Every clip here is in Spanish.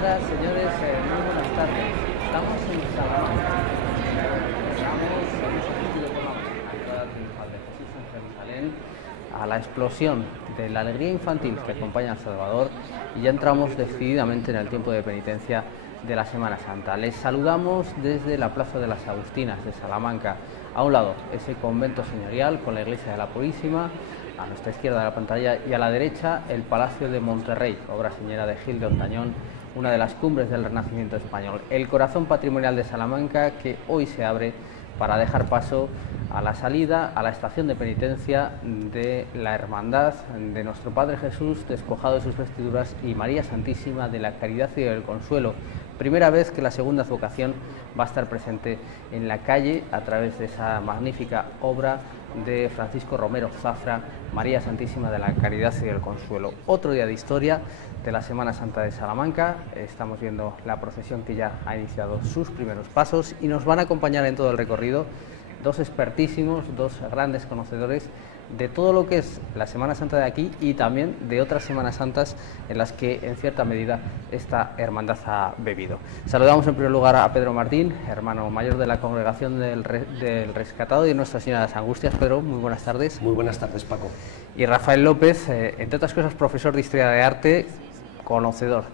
Señoras, señores, muy buenas tardes. Estamos en Salamanca. A la explosión de la alegría infantil que acompaña a Salvador, y ya entramos decididamente en el tiempo de penitencia de la Semana Santa. Les saludamos desde la Plaza de las Agustinas de Salamanca. A un lado, ese convento señorial con la iglesia de la Purísima, a nuestra izquierda de la pantalla, y a la derecha el Palacio de Monterrey, obra señera de Gil de Hontañón, una de las cumbres del Renacimiento español. El corazón patrimonial de Salamanca, que hoy se abre para dejar paso a la salida a la estación de penitencia de la Hermandad de Nuestro Padre Jesús despojado de sus vestiduras y María Santísima de la Caridad y del Consuelo. Primera vez que la segunda advocación va a estar presente en la calle a través de esa magnífica obra de Francisco Romero Zafra, María Santísima de la Caridad y del Consuelo. Otro día de historia de la Semana Santa de Salamanca. Estamos viendo la procesión que ya ha iniciado sus primeros pasos y nos van a acompañar en todo el recorrido dos expertísimos, dos grandes conocedores de todo lo que es la Semana Santa de aquí y también de otras Semanas Santas en las que en cierta medida esta hermandad ha bebido. Saludamos en primer lugar a Pedro Martín, hermano mayor de la Congregación del Rescatado y Nuestra Señora de las Angustias. Pedro, muy buenas tardes. Muy buenas tardes, Paco. Y Rafael López, entre otras cosas profesor de Historia de Arte, conocedor,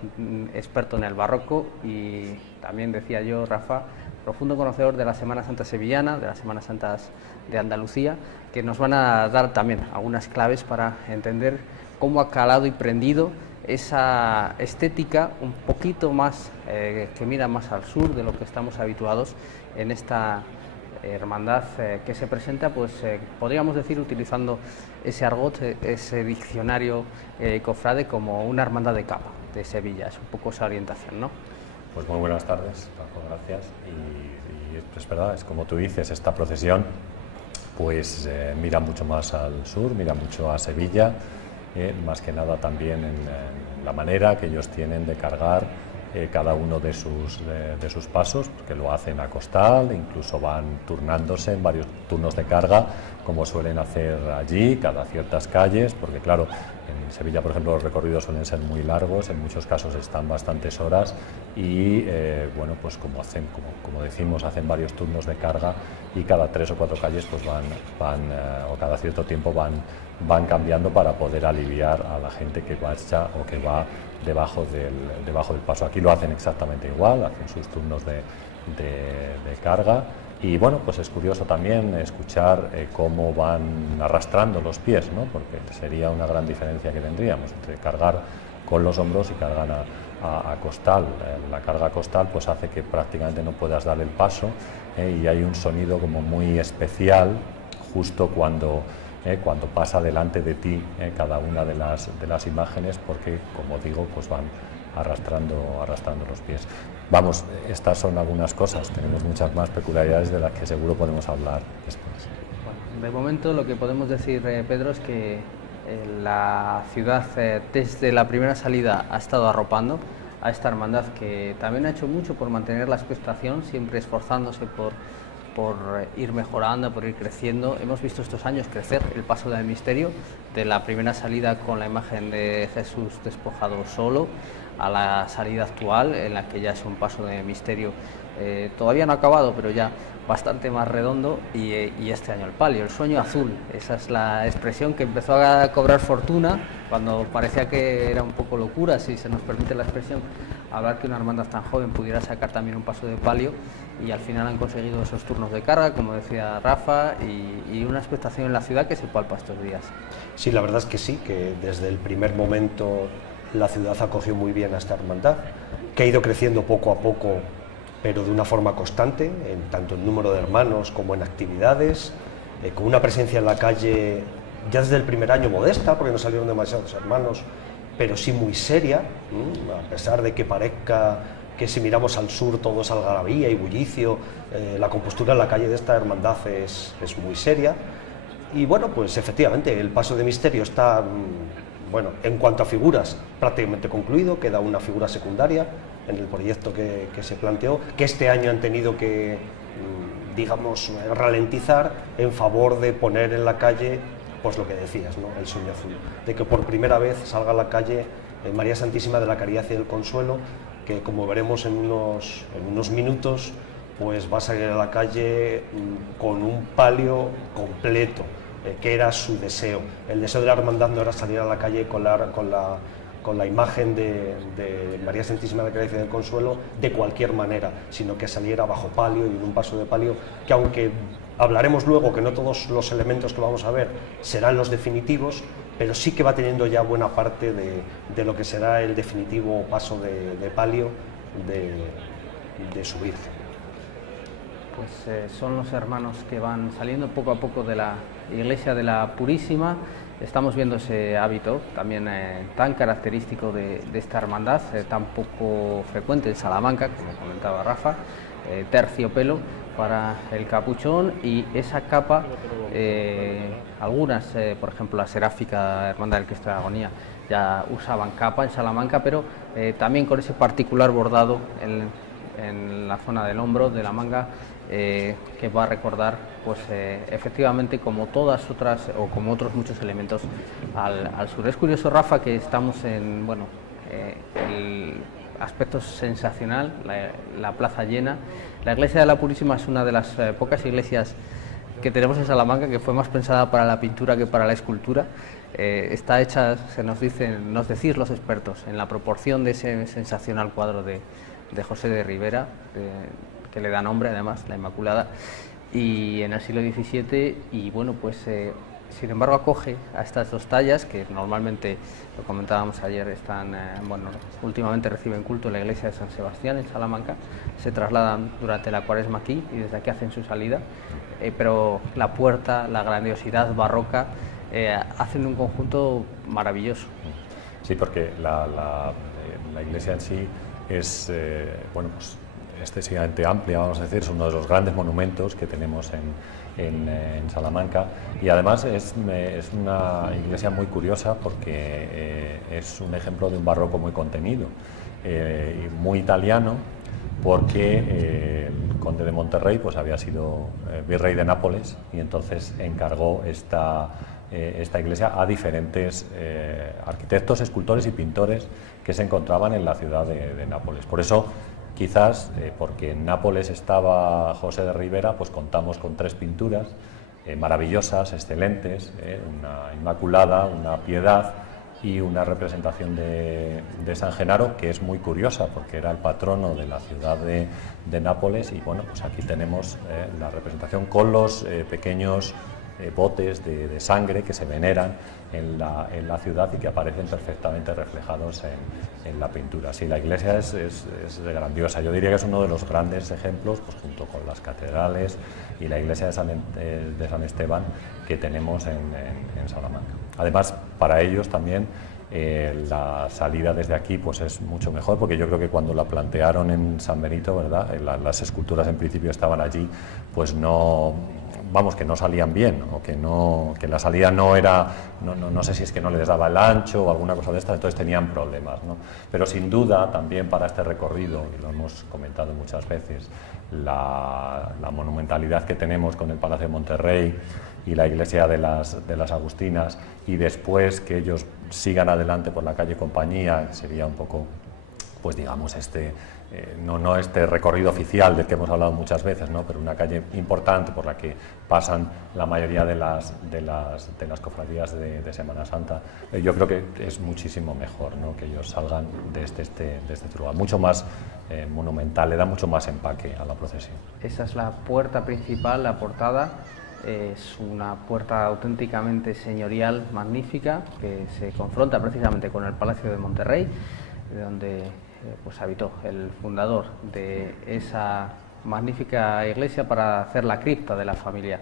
experto en el barroco y también, decía yo, Rafa, profundo conocedor de la Semana Santa sevillana, de las Semanas Santas de Andalucía, que nos van a dar también algunas claves para entender cómo ha calado y prendido esa estética un poquito más, que mira más al sur de lo que estamos habituados en esta hermandad que se presenta, pues podríamos decir, utilizando ese argot, ese diccionario cofrade, como una hermandad de capa de Sevilla. Es un poco esa orientación, ¿no? Pues muy buenas tardes, Paco, gracias. Y es verdad, es como tú dices, esta procesión pues mira mucho más al sur, mira mucho a Sevilla, más que nada también en la manera que ellos tienen de cargar cada uno de sus pasos, porque lo hacen a costal, incluso van turnándose en varios turnos de carga, como suelen hacer allí, cada ciertas calles, porque claro, en Sevilla, por ejemplo, los recorridos suelen ser muy largos, en muchos casos están bastantes horas y, bueno, pues como decimos, hacen varios turnos de carga y cada 3 o 4 calles pues o cada cierto tiempo van cambiando para poder aliviar a la gente que marcha o que va debajo del paso. Aquí lo hacen exactamente igual, hacen sus turnos de carga. Y bueno, pues es curioso también escuchar cómo van arrastrando los pies, ¿no? Porque sería una gran diferencia que tendríamos entre cargar con los hombros y cargar a costal. La carga a costal pues hace que prácticamente no puedas dar el paso, y hay un sonido como muy especial justo cuando pasa delante de ti cada una de las imágenes, porque, como digo, pues van arrastrando los pies. Vamos, estas son algunas cosas, tenemos muchas más peculiaridades de las que seguro podemos hablar después. Bueno, de momento lo que podemos decir, Pedro, es que la ciudad desde la primera salida ha estado arropando a esta hermandad, que también ha hecho mucho por mantener la expectación, siempre esforzándose por ir mejorando, por ir creciendo. Hemos visto estos años crecer el paso del misterio, de la primera salida con la imagen de Jesús despojado solo, a la salida actual, en la que ya es un paso de misterio todavía no acabado, pero ya bastante más redondo, y este año el palio, el sueño azul. Esa es la expresión que empezó a cobrar fortuna cuando parecía que era un poco locura, si se nos permite la expresión, hablar que una hermandad tan joven pudiera sacar también un paso de palio, y al final han conseguido esos turnos de carga, como decía Rafa, y una expectación en la ciudad que se palpa estos días. Sí, la verdad es que sí, que desde el primer momento la ciudad acogió muy bien a esta hermandad, que ha ido creciendo poco a poco, pero de una forma constante, tanto en número de hermanos como en actividades, con una presencia en la calle ya desde el primer año modesta, porque no salieron demasiados hermanos, pero sí muy seria, a pesar de que parezca que si miramos al sur todo es algarabía y bullicio, la compostura en la calle de esta hermandad es muy seria. Y bueno, pues efectivamente el paso de misterio está, bueno, en cuanto a figuras, prácticamente concluido, queda una figura secundaria en el proyecto que se planteó, que este año han tenido que, digamos, ralentizar en favor de poner en la calle, pues lo que decías, ¿no? El sueño azul, de que por primera vez salga a la calle María Santísima de la Caridad y del Consuelo, que, como veremos en unos minutos, pues va a salir a la calle con un palio completo, que era su deseo. El deseo de la hermandad no era salir a la calle con la imagen de María Santísima de la Gracia y del Consuelo de cualquier manera, sino que saliera bajo palio y en un paso de palio, que aunque hablaremos luego que no todos los elementos que vamos a ver serán los definitivos, pero sí que va teniendo ya buena parte de lo que será el definitivo paso de palio de su Virgen. Pues son los hermanos que van saliendo poco a poco de la iglesia de la Purísima. Estamos viendo ese hábito también tan característico de esta hermandad, tan poco frecuente en Salamanca, como comentaba Rafa, terciopelo para el capuchón y esa capa, algunas, por ejemplo la Seráfica Hermandad del Cristo de la Agonía, ya usaban capa en Salamanca, pero también con ese particular bordado en la zona del hombro, de la manga, que va a recordar, pues efectivamente, como todas otras o como otros muchos elementos al sur. Es curioso, Rafa, que estamos en, bueno, el aspecto sensacional, la plaza llena. La iglesia de la Purísima es una de las pocas iglesias que tenemos en Salamanca que fue más pensada para la pintura que para la escultura. Está hecha, nos decís los expertos, en la proporción de ese sensacional cuadro de José de Ribera, que le da nombre además, la Inmaculada, y en el siglo XVII, y bueno, pues sin embargo acoge a estas dos tallas que normalmente, lo comentábamos ayer, están, bueno, últimamente reciben culto en la iglesia de San Sebastián en Salamanca, se trasladan durante la Cuaresma aquí y desde aquí hacen su salida, pero la puerta, la grandiosidad barroca, hacen un conjunto maravilloso. Sí, porque la iglesia en sí es, bueno, pues excesivamente amplia, vamos a decir, es uno de los grandes monumentos que tenemos en Salamanca, y además es una iglesia muy curiosa porque es un ejemplo de un barroco muy contenido y muy italiano, porque el conde de Monterrey pues había sido virrey de Nápoles y entonces encargó esta iglesia a diferentes arquitectos, escultores y pintores que se encontraban en la ciudad de Nápoles. Por eso, quizás, porque en Nápoles estaba José de Ribera, pues contamos con tres pinturas maravillosas, excelentes, una Inmaculada, una Piedad y una representación de San Genaro, que es muy curiosa porque era el patrono de la ciudad de Nápoles, y bueno, pues aquí tenemos la representación con los pequeños botes de sangre que se veneran en la ciudad y que aparecen perfectamente reflejados en la pintura. Sí, la iglesia es grandiosa. Yo diría que es uno de los grandes ejemplos, pues junto con las catedrales y la iglesia de San Esteban, que tenemos en Salamanca. Además, para ellos también la salida desde aquí pues es mucho mejor, porque yo creo que cuando la plantearon en San Benito, ¿verdad?, las esculturas en principio estaban allí, pues no, vamos, que no salían bien, o que la salida no era, no sé si es que no les daba el ancho o alguna cosa de esta, entonces tenían problemas, ¿no? Pero sin duda también para este recorrido, y lo hemos comentado muchas veces, la monumentalidad que tenemos con el Palacio de Monterrey y la iglesia de las Agustinas, y después que ellos sigan adelante por la calle Compañía, sería un poco, pues digamos, no este recorrido oficial del que hemos hablado muchas veces, ¿no?, pero una calle importante por la que pasan la mayoría de las cofradías de Semana Santa. Yo creo que es muchísimo mejor, ¿no?, que ellos salgan de este lugar, mucho más monumental, le da mucho más empaque a la procesión. Esa es la puerta principal, la portada. Es una puerta auténticamente señorial, magnífica, que se confronta precisamente con el Palacio de Monterrey, donde pues habitó el fundador de esa magnífica iglesia para hacer la cripta de la familia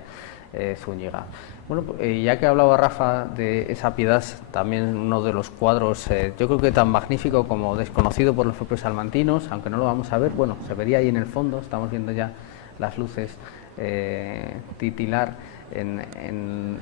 Zúñiga. Bueno, ya que hablaba Rafa de esa Piedad, también uno de los cuadros, yo creo que tan magnífico como desconocido por los propios salmantinos, aunque no lo vamos a ver, bueno, se vería ahí en el fondo, estamos viendo ya las luces titilar en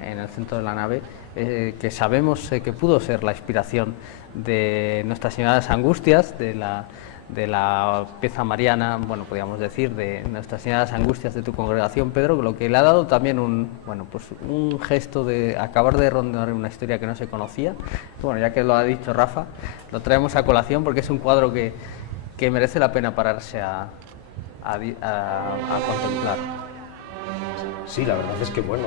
el centro de la nave, que sabemos que pudo ser la inspiración de Nuestra Señora de las Angustias, de la pieza mariana, bueno, podríamos decir, de Nuestra Señora de las Angustias de tu congregación, Pedro, lo que le ha dado también un gesto de acabar de rondar una historia que no se conocía. Bueno, ya que lo ha dicho Rafa, lo traemos a colación porque es un cuadro que que merece la pena pararse a contemplar. Sí, la verdad es que bueno,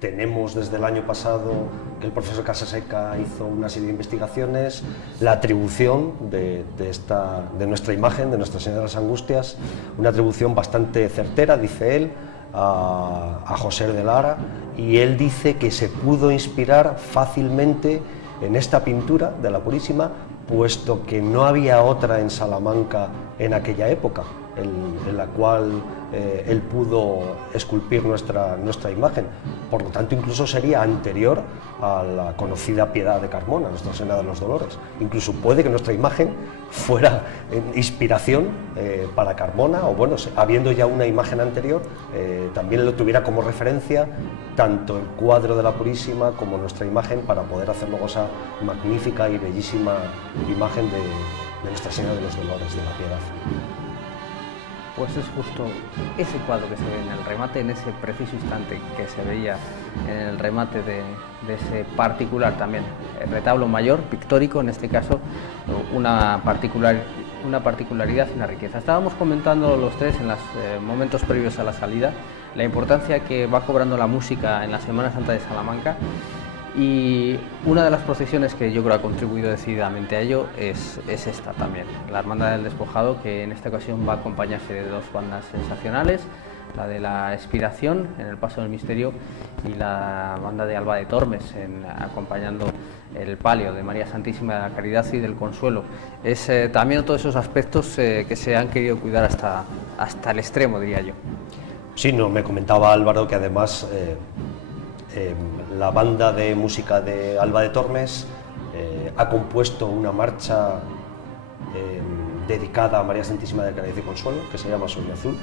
tenemos desde el año pasado que el profesor Casaseca hizo una serie de investigaciones, la atribución de nuestra imagen, de Nuestra Señora de las Angustias, una atribución bastante certera, dice él, a José de Lara, y él dice que se pudo inspirar fácilmente en esta pintura de la Purísima, puesto que no había otra en Salamanca en aquella época, en la cual él pudo esculpir nuestra imagen. Por lo tanto, incluso sería anterior a la conocida Piedad de Carmona, Nuestra Señora de los Dolores. Incluso puede que nuestra imagen fuera inspiración para Carmona, o bueno, habiendo ya una imagen anterior, también lo tuviera como referencia tanto el cuadro de la Purísima como nuestra imagen, para poder hacer luego esa magnífica y bellísima imagen de Nuestra Señora de los Dolores, de la Piedad. Pues es justo ese cuadro que se ve en el remate, en ese preciso instante que se veía en el remate de ese particular también, el retablo mayor, pictórico en este caso, una particularidad y una riqueza. Estábamos comentando los tres en los momentos previos a la salida la importancia que va cobrando la música en la Semana Santa de Salamanca, y una de las procesiones que yo creo ha contribuido decididamente a ello es esta también, la Hermandad del Despojado, que en esta ocasión va a acompañarse de dos bandas sensacionales, la de la Expiración en el Paso del Misterio y la banda de Alba de Tormes acompañando el palio de María Santísima de la Caridad y del Consuelo. Es también todos esos aspectos que se han querido cuidar hasta el extremo, diría yo. Sí, no, me comentaba Álvaro que además la banda de música de Alba de Tormes ha compuesto una marcha dedicada a María Santísima de la Caridad y Consuelo, que se llama Sueño Azul,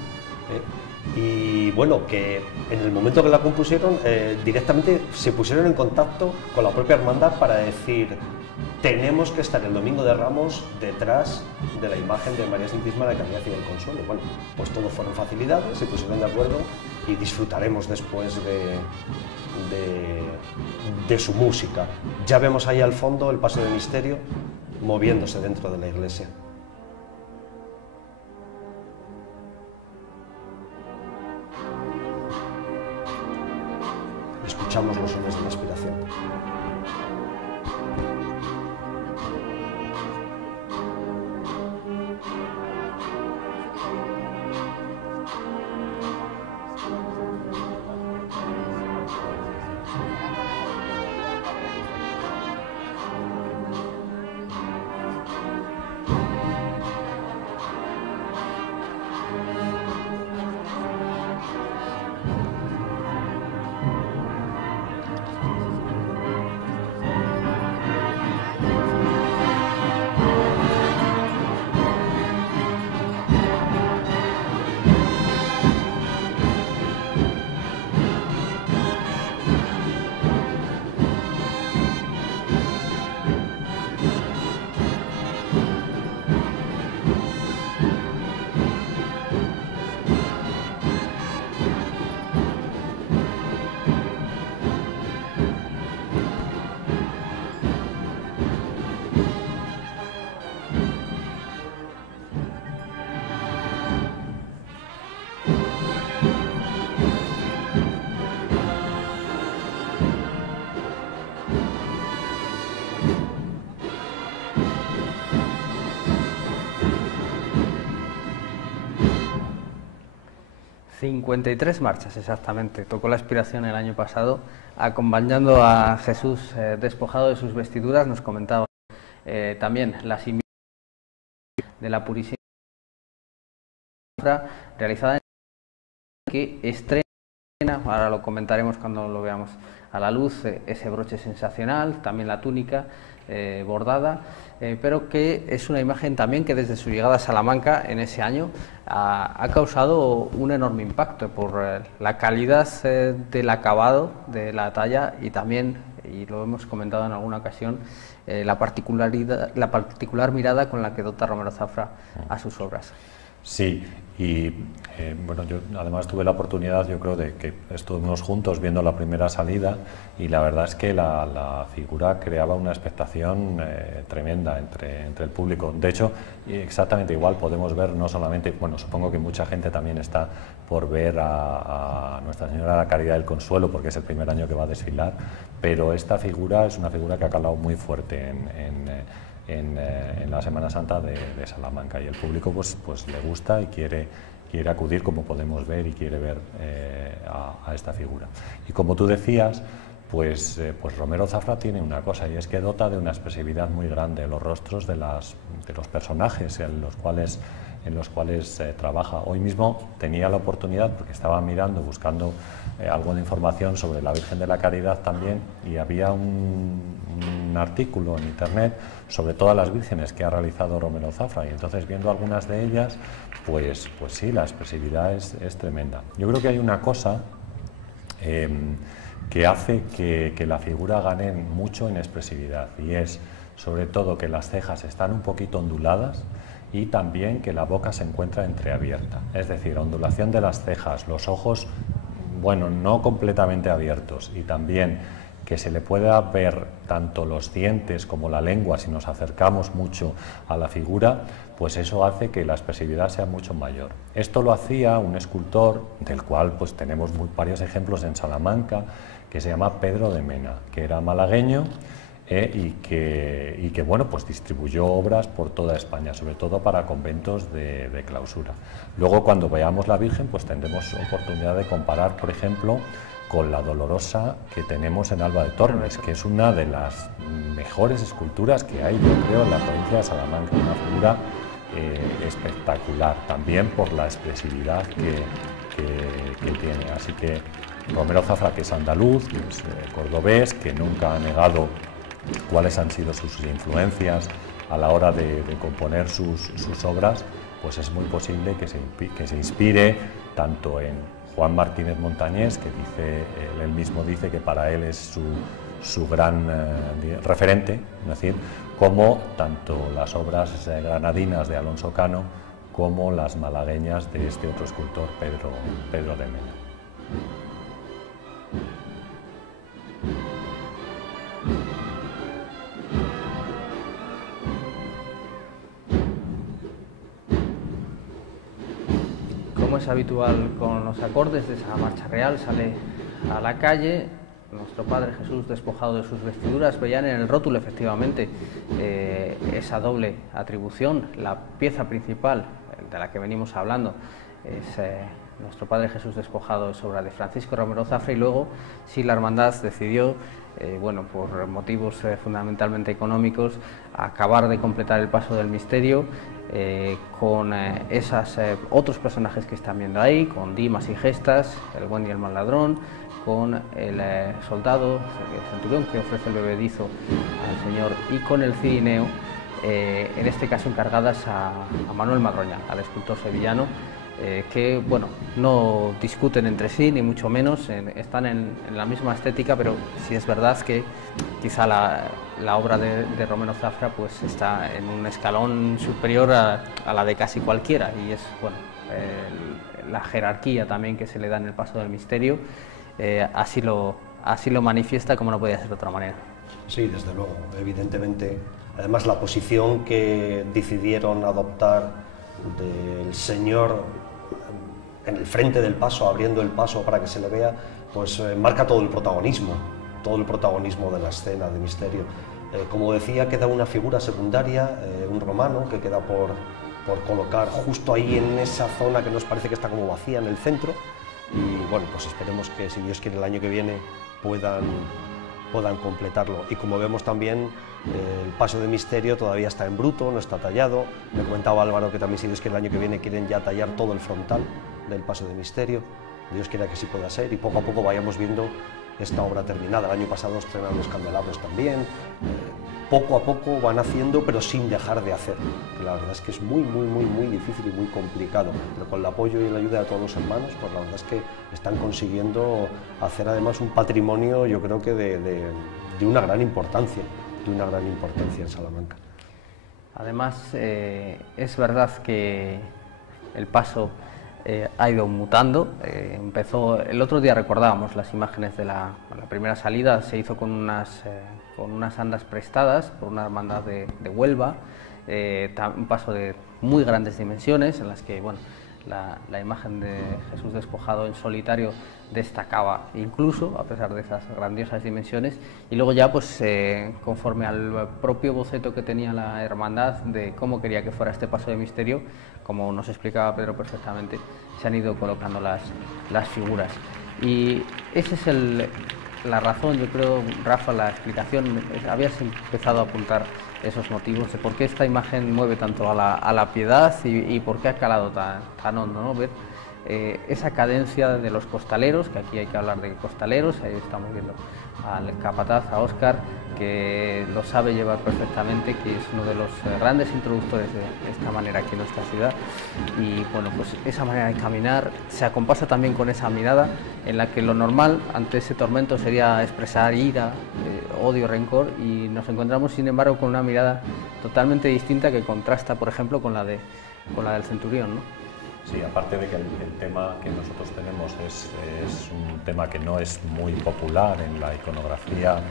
y bueno, que en el momento que la compusieron directamente se pusieron en contacto con la propia hermandad para decir: tenemos que estar el Domingo de Ramos detrás de la imagen de María Santísima de la Caridad y del Consuelo. Bueno, pues todo fueron facilidades, se pusieron de acuerdo y disfrutaremos después de su música. Ya vemos ahí al fondo el Paso del Misterio moviéndose dentro de la iglesia. Escuchamos los sones de la Expiración. ...53 marchas exactamente, tocó la Expiración el año pasado, acompañando a Jesús despojado de sus vestiduras. Nos comentaba también las invitaciones de la Purísima realizada en que estrena, ahora lo comentaremos cuando lo veamos a la luz, ese broche sensacional, también la túnica bordada, pero que es una imagen también que desde su llegada a Salamanca en ese año ha causado un enorme impacto por la calidad del acabado, de la talla, y también, y lo hemos comentado en alguna ocasión, la particular mirada con la que dota Romero Zafra a sus obras. Sí, y bueno, yo además tuve la oportunidad, yo creo, de que estuvimos juntos viendo la primera salida y la verdad es que la figura creaba una expectación tremenda entre el público. De hecho, exactamente igual podemos ver no solamente, bueno, supongo que mucha gente también está por ver a Nuestra Señora de la Caridad del Consuelo, porque es el primer año que va a desfilar, pero esta figura es una figura que ha calado muy fuerte en la Semana Santa de Salamanca, y el público pues le gusta y quiere acudir, como podemos ver, y quiere ver a esta figura. Y como tú decías, pues Romero Zafra tiene una cosa, y es que dota de una expresividad muy grande los rostros de los personajes en los cuales trabaja. Hoy mismo tenía la oportunidad, porque estaba mirando, buscando algo de información sobre la Virgen de la Caridad también, y había un artículo en internet sobre todas las vírgenes que ha realizado Romero Zafra, y entonces viendo algunas de ellas, pues sí, la expresividad es tremenda. Yo creo que hay una cosa que hace que la figura gane mucho en expresividad, y es sobre todo que las cejas están un poquito onduladas y también que la boca se encuentra entreabierta, es decir, ondulación de las cejas, los ojos, bueno, no completamente abiertos, y también que se le pueda ver tanto los dientes como la lengua si nos acercamos mucho a la figura, pues eso hace que la expresividad sea mucho mayor. Esto lo hacía un escultor, del cual pues tenemos varios ejemplos en Salamanca, que se llama Pedro de Mena, que era malagueño y que bueno, pues distribuyó obras por toda España, sobre todo para conventos de clausura. Luego, cuando veamos la Virgen, pues tendremos oportunidad de comparar, por ejemplo, con la Dolorosa que tenemos en Alba de Tormes, que es una de las mejores esculturas que hay, yo creo, en la provincia de Salamanca, una figura espectacular, también por la expresividad que tiene. Así que Romero Zafra, que es andaluz, que es cordobés, que nunca ha negado cuáles han sido sus influencias a la hora de componer sus obras, pues es muy posible que se inspire tanto en Juan Martínez Montañés, que él mismo dice que para él es su gran referente, es decir, como tanto las obras granadinas de Alonso Cano como las malagueñas de este otro escultor, Pedro de Mena. Como es habitual con los acordes de esa marcha real, sale a la calle nuestro Padre Jesús despojado de sus vestiduras. Veían en el rótulo, efectivamente, esa doble atribución. La pieza principal de la que venimos hablando es nuestro Padre Jesús despojado, es obra de Francisco Romero Zafra, y luego sí la hermandad decidió, bueno, por motivos fundamentalmente económicos, acabar de completar el paso del misterio con esos otros personajes que están viendo ahí, con Dimas y Gestas, el buen y el mal ladrón, con el soldado, el centurión que ofrece el bebedizo al Señor, y con el cirineo, en este caso encargadas a Manuel Madroña, al escultor sevillano, que bueno, no discuten entre sí, ni mucho menos, están en la misma estética, pero sí es verdad que quizá la obra de Romero Zafra pues está en un escalón superior a la de casi cualquiera, y es bueno, la jerarquía también que se le da en el paso del misterio, así lo manifiesta, como no podía ser de otra manera. Sí, desde luego, evidentemente. Además, la posición que decidieron adoptar del Señor en el frente del paso, abriendo el paso para que se le vea, pues marca todo el protagonismo de la escena de misterio. Como decía, queda una figura secundaria, un romano, que queda por colocar justo ahí en esa zona que nos parece que está como vacía en el centro, y bueno, pues esperemos que, si Dios quiere, el año que viene puedan completarlo. Y como vemos también, el paso de misterio todavía está en bruto, no está tallado. Me comentaba Álvaro que también, si Dios quiere, el año que viene quieren ya tallar todo el frontal del paso de misterio. Dios quiera que sí pueda ser, y poco a poco vayamos viendo esta obra terminada. El año pasado estrenaron los candelabros también. Poco a poco van haciendo, pero sin dejar de hacer. La verdad es que es muy difícil y muy complicado, pero con el apoyo y la ayuda de todos los hermanos, pues la verdad es que están consiguiendo hacer además un patrimonio, yo creo que de una gran importancia, en Salamanca. Además, es verdad que el paso ha ido mutando. Empezó, el otro día recordábamos las imágenes de la primera salida, se hizo con unas andas prestadas por una hermandad de Huelva, un paso de muy grandes dimensiones en las que, bueno, la imagen de Jesús despojado en solitario destacaba incluso a pesar de esas grandiosas dimensiones, y luego ya pues conforme al propio boceto que tenía la hermandad de cómo quería que fuera este paso de misterio, como nos explicaba Pedro perfectamente, se han ido colocando las figuras, y esa es la razón, yo creo, Rafa, la explicación. Habías empezado a apuntar esos motivos de por qué esta imagen mueve tanto a la piedad y por qué ha calado tan hondo, ¿no? Ver esa cadencia de los costaleros, que aquí hay que hablar de costaleros, ahí estamos viendo al capataz, a Óscar, que lo sabe llevar perfectamente, que es uno de los grandes introductores de esta manera aquí en nuestra ciudad, y bueno, pues esa manera de caminar se acompasa también con esa mirada en la que lo normal ante ese tormento sería expresar ira, odio, rencor, y nos encontramos sin embargo con una mirada totalmente distinta que contrasta, por ejemplo, con la del centurión, ¿no? Sí, aparte de que el tema que nosotros tenemos es un tema que no es muy popular en la iconografía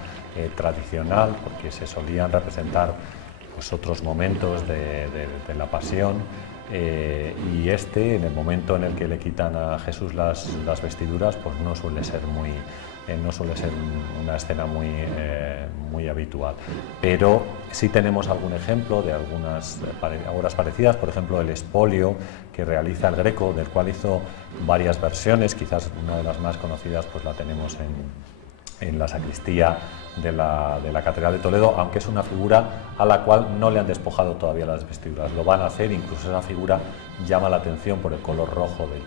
tradicional, porque se solían representar pues, otros momentos de la pasión, y en el momento en el que le quitan a Jesús las vestiduras, pues no suele ser una escena muy habitual. Pero sí tenemos algún ejemplo de algunas obras parecidas, por ejemplo el expolio que realiza el Greco, del cual hizo varias versiones, quizás una de las más conocidas pues la tenemos en la sacristía de la Catedral de Toledo, aunque es una figura a la cual no le han despojado todavía las vestiduras, lo van a hacer, incluso esa figura llama la atención por el color rojo del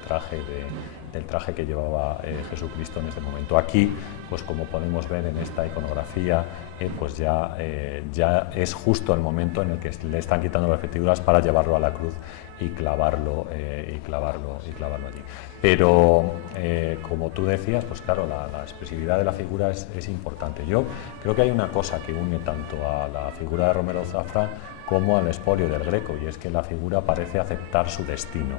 traje que llevaba Jesucristo en ese momento. Aquí, pues como podemos ver en esta iconografía, pues ya es justo el momento en el que le están quitando las vestiduras para llevarlo a la cruz y clavarlo allí. Pero como tú decías, pues claro, la expresividad de la figura es importante. Yo creo que hay una cosa que une tanto a la figura de Romero Zafra como al expolio del Greco, y es que la figura parece aceptar su destino.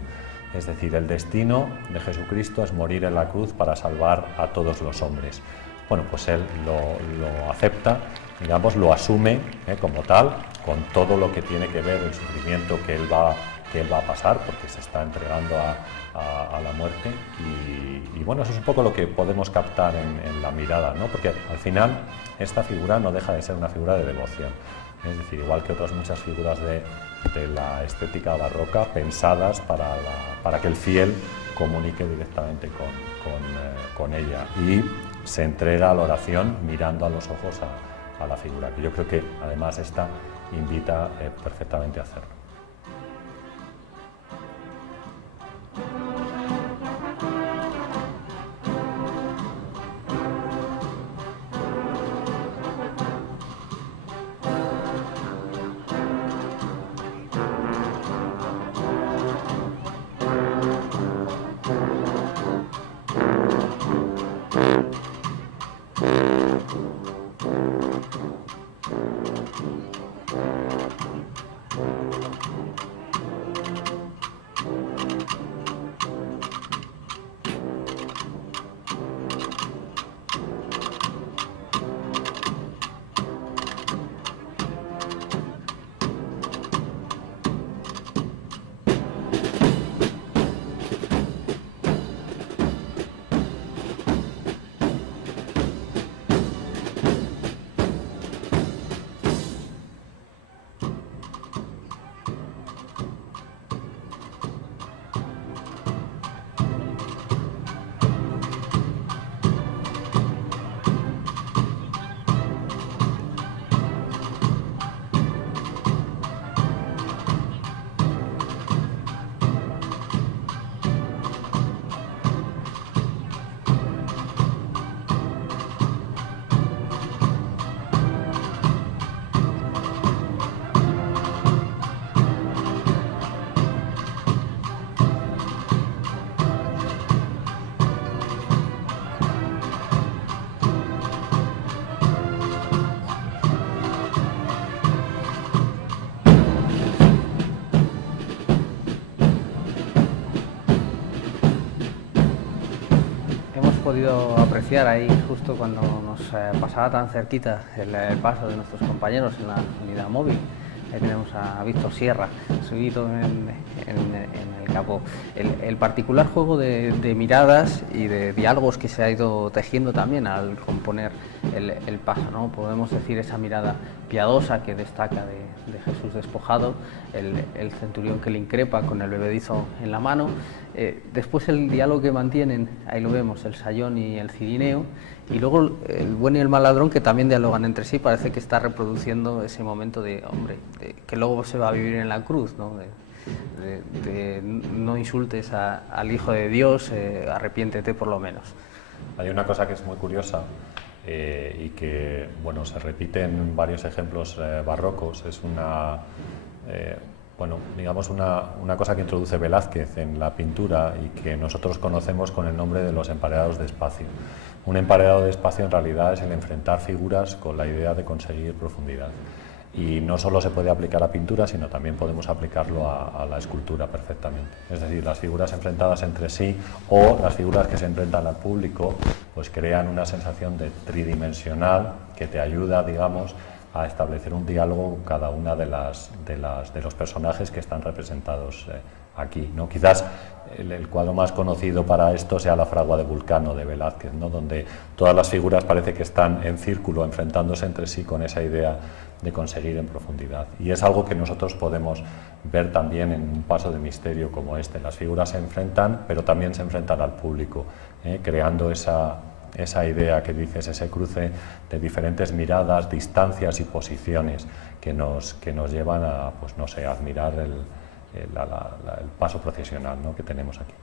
Es decir, el destino de Jesucristo es morir en la cruz para salvar a todos los hombres. Bueno, pues él lo acepta, digamos, lo asume como tal, con todo lo que tiene que ver el sufrimiento que él va a pasar, porque se está entregando a la muerte. Y bueno, eso es un poco lo que podemos captar en la mirada, ¿no? Porque al final esta figura no deja de ser una figura de devoción. Es decir, igual que otras muchas figuras de la estética barroca pensadas para que el fiel comunique directamente con ella y se entrega a la oración mirando a los ojos a la figura, que yo creo que además esta invita perfectamente a hacerlo. podido apreciar ahí justo cuando nos pasaba tan cerquita el paso de nuestros compañeros en la unidad móvil. Ahí tenemos a Víctor Sierra, subido en el capó. El particular juego de miradas y de diálogos que se ha ido tejiendo también al componer el paso, ¿no? Podemos decir esa mirada piadosa que destaca de Jesús despojado, el centurión que le increpa con el bebedizo en la mano. Después el diálogo que mantienen, ahí lo vemos, el sayón y el cirineo, y luego el buen y el mal ladrón, que también dialogan entre sí. Parece que está reproduciendo ese momento de, hombre, que luego se va a vivir en la cruz, ¿no? De no insultes al Hijo de Dios, arrepiéntete por lo menos. Hay una cosa que es muy curiosa y que, bueno, se repite en varios ejemplos barrocos. Es digamos una cosa que introduce Velázquez en la pintura y que nosotros conocemos con el nombre de los emparedados de espacio. Un emparedado de espacio en realidad es el enfrentar figuras con la idea de conseguir profundidad. Y no solo se puede aplicar a pintura, sino también podemos aplicarlo a la escultura perfectamente. Es decir, las figuras enfrentadas entre sí o las figuras que se enfrentan al público, pues crean una sensación de tridimensional que te ayuda, digamos, a establecer un diálogo con cada una de los personajes que están representados aquí, ¿no? Quizás el cuadro más conocido para esto sea la Fragua de Vulcano de Velázquez, ¿no? Donde todas las figuras parece que están en círculo enfrentándose entre sí con esa idea de conseguir en profundidad. Y es algo que nosotros podemos ver también en un paso de misterio como este. Las figuras se enfrentan, pero también se enfrentan al público, creando esa idea que dices, ese cruce de diferentes miradas, distancias y posiciones que nos llevan a, pues no sé, a admirar el paso procesional, ¿no?, que tenemos aquí.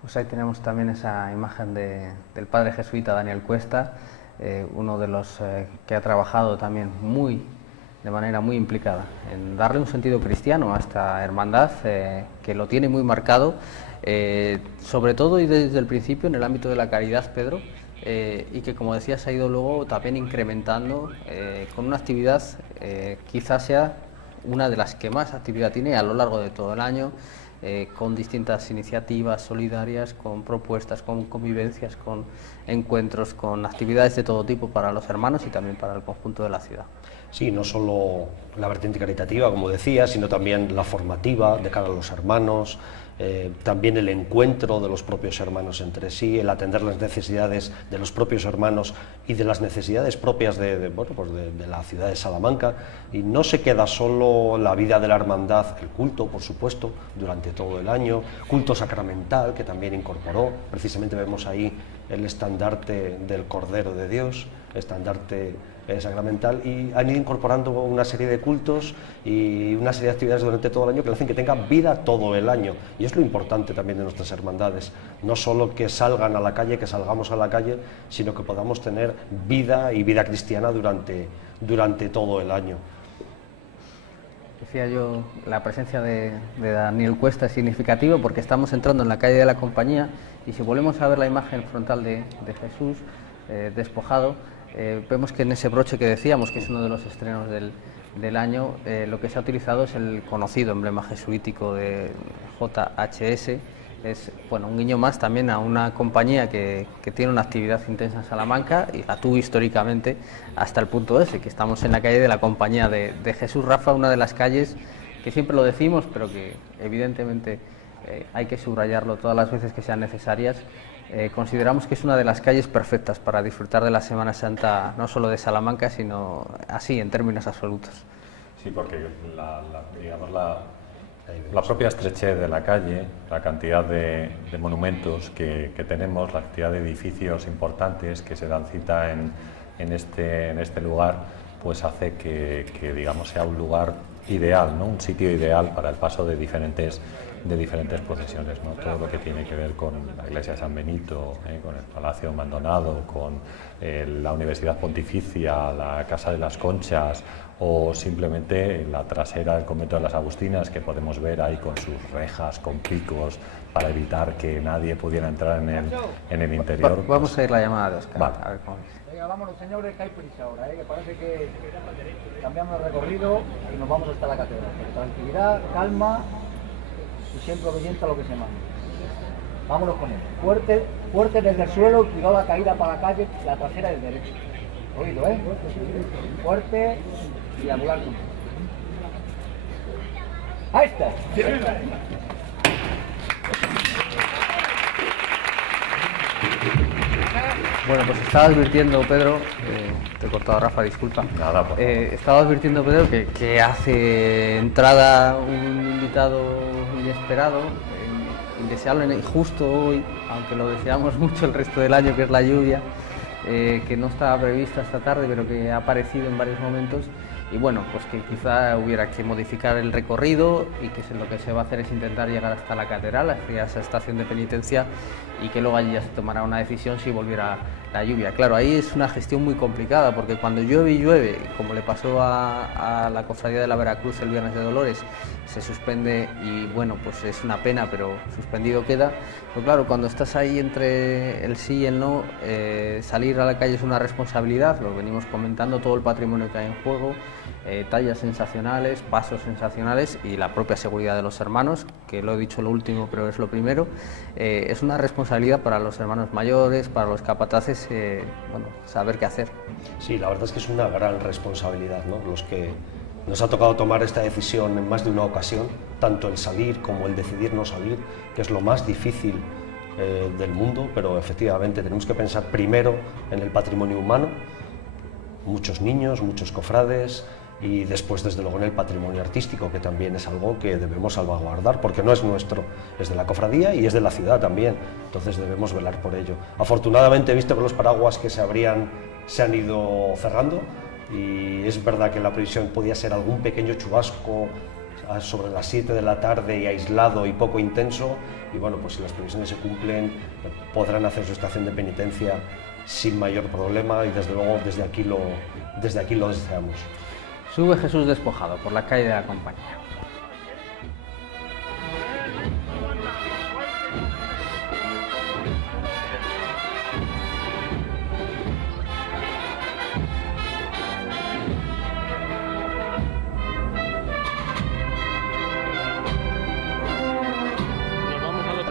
Pues ahí tenemos también esa imagen del padre jesuita Daniel Cuesta, uno de los que ha trabajado también de manera muy implicada en darle un sentido cristiano a esta hermandad, que lo tiene muy marcado, sobre todo y desde el principio en el ámbito de la caridad, Pedro, y que, como decías, ha ido luego también incrementando con una actividad, quizás sea una de las que más actividad tiene a lo largo de todo el año, con distintas iniciativas solidarias, con propuestas, con convivencias, con encuentros, con actividades de todo tipo para los hermanos y también para el conjunto de la ciudad. Sí, no solo la vertiente caritativa, como decía, sino también la formativa de cara a los hermanos, también el encuentro de los propios hermanos entre sí, el atender las necesidades de los propios hermanos y de las necesidades propias de la ciudad de Salamanca. Y no se queda solo la vida de la hermandad, el culto, por supuesto, durante todo el año, culto sacramental, que también incorporó. Precisamente vemos ahí el estandarte del Cordero de Dios, estandarte sacramental, y han ido incorporando una serie de cultos y una serie de actividades durante todo el año que le hacen que tenga vida todo el año. Y es lo importante también de nuestras hermandades, no solo que salgan a la calle, que salgamos a la calle, sino que podamos tener vida y vida cristiana durante todo el año. Decía yo, la presencia de Daniel Cuesta es significativa porque estamos entrando en la calle de la Compañía, y si volvemos a ver la imagen frontal de Jesús despojado, vemos que en ese broche que decíamos, que es uno de los estrenos del año, lo que se ha utilizado es el conocido emblema jesuítico de JHS. Es, bueno, un guiño más también a una compañía que tiene una actividad intensa en Salamanca y la tuvo históricamente hasta el punto ese, que estamos en la calle de la Compañía de Jesús. Rafa, una de las calles que siempre lo decimos, pero que evidentemente hay que subrayarlo todas las veces que sean necesarias. Consideramos que es una de las calles perfectas para disfrutar de la Semana Santa, no solo de Salamanca, sino así, en términos absolutos. Sí, porque la propia estrechez de la calle, la cantidad de monumentos que tenemos, la cantidad de edificios importantes que se dan cita en este lugar, pues hace que digamos, sea un lugar ideal, ¿no?, un sitio ideal para el paso de diferentes procesiones, ¿no? Todo lo que tiene que ver con la iglesia de San Benito, con el Palacio Maldonado, con la Universidad Pontificia, la Casa de las Conchas, o simplemente la trasera del convento de las Agustinas, que podemos ver ahí con sus rejas, con picos, para evitar que nadie pudiera entrar en el interior. Vamos a ir la llamada de Oscar, vale. A ver cómo es. Venga, vámonos, señores, que hay prisa ahora, que parece que cambiamos el recorrido y nos vamos hasta la catedral. Tranquilidad, calma y siempre obediente a lo que se manda. Vámonos con él. Fuerte, fuerte desde el suelo, cuidado la caída para la calle, la trasera del derecho. Oído, ¿eh? Fuerte y anular. Ahí está. Bueno, pues estaba advirtiendo, Pedro, te he cortado, Rafa, disculpa. Nada, por favor. Estaba advirtiendo, Pedro, que hace entrada un invitado inesperado, indeseable, y justo hoy, aunque lo deseamos mucho el resto del año, que es la lluvia, que no estaba prevista esta tarde, pero que ha aparecido en varios momentos. Y bueno, pues que quizá hubiera que modificar el recorrido y que lo que se va a hacer es intentar llegar hasta la catedral, hacia esa estación de penitencia, y que luego allí ya se tomará una decisión si volviera la lluvia. Claro, ahí es una gestión muy complicada, porque cuando llueve y llueve, como le pasó a la Cofradía de la Veracruz el Viernes de Dolores, se suspende y bueno, pues es una pena, pero suspendido queda. Pero claro, cuando estás ahí entre el sí y el no, salir a la calle es una responsabilidad, lo venimos comentando, todo el patrimonio que hay en juego, tallas sensacionales, pasos sensacionales y la propia seguridad de los hermanos, que lo he dicho lo último, pero es lo primero. Es una responsabilidad para los hermanos mayores, para los capataces, bueno, saber qué hacer. Sí, la verdad es que es una gran responsabilidad, ¿no? Los que nos ha tocado tomar esta decisión en más de una ocasión, tanto el salir como el decidir no salir, que es lo más difícil del mundo, pero efectivamente tenemos que pensar primero en el patrimonio humano, muchos niños, muchos cofrades, y después desde luego en el patrimonio artístico, que también es algo que debemos salvaguardar, porque no es nuestro, es de la cofradía y es de la ciudad también, entonces debemos velar por ello. Afortunadamente he visto que los paraguas que se han ido cerrando, y es verdad que la previsión podía ser algún pequeño chubasco sobre las 7 de la tarde y aislado y poco intenso, y bueno, pues si las previsiones se cumplen podrán hacer su estación de penitencia sin mayor problema, y desde luego desde aquí lo deseamos. Sube Jesús despojado por la calle de la Compañía.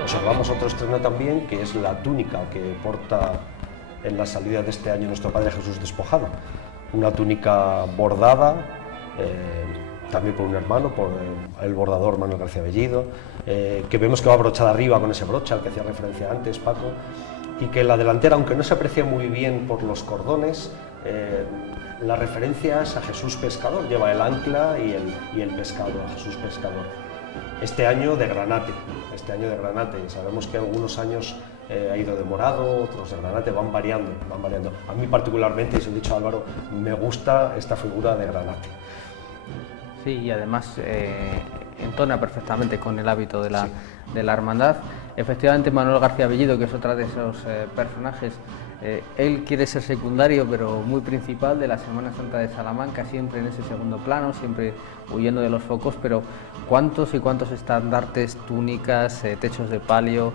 Observamos otro estreno también, que es la túnica que porta en la salida de este año nuestro Padre Jesús despojado. Una túnica bordada, también por un hermano, por el bordador Manuel García Bellido, que vemos que va brochada arriba con ese broche al que hacía referencia antes Paco, y que en la delantera, aunque no se aprecia muy bien por los cordones, la referencia es a Jesús Pescador, lleva el ancla y el pescado, a Jesús Pescador. Este año de granate, sabemos que algunos años ha ido de morado, otros de granate, van variando. A mí particularmente, y se lo he dicho a Álvaro, me gusta esta figura de granate. Sí, y además entona perfectamente con el hábito de la hermandad. Efectivamente, Manuel García Bellido, que es otra de esos personajes, él quiere ser secundario, pero muy principal de la Semana Santa de Salamanca, siempre en ese segundo plano, siempre huyendo de los focos, pero cuántos y cuántos estandartes, túnicas, techos de palio,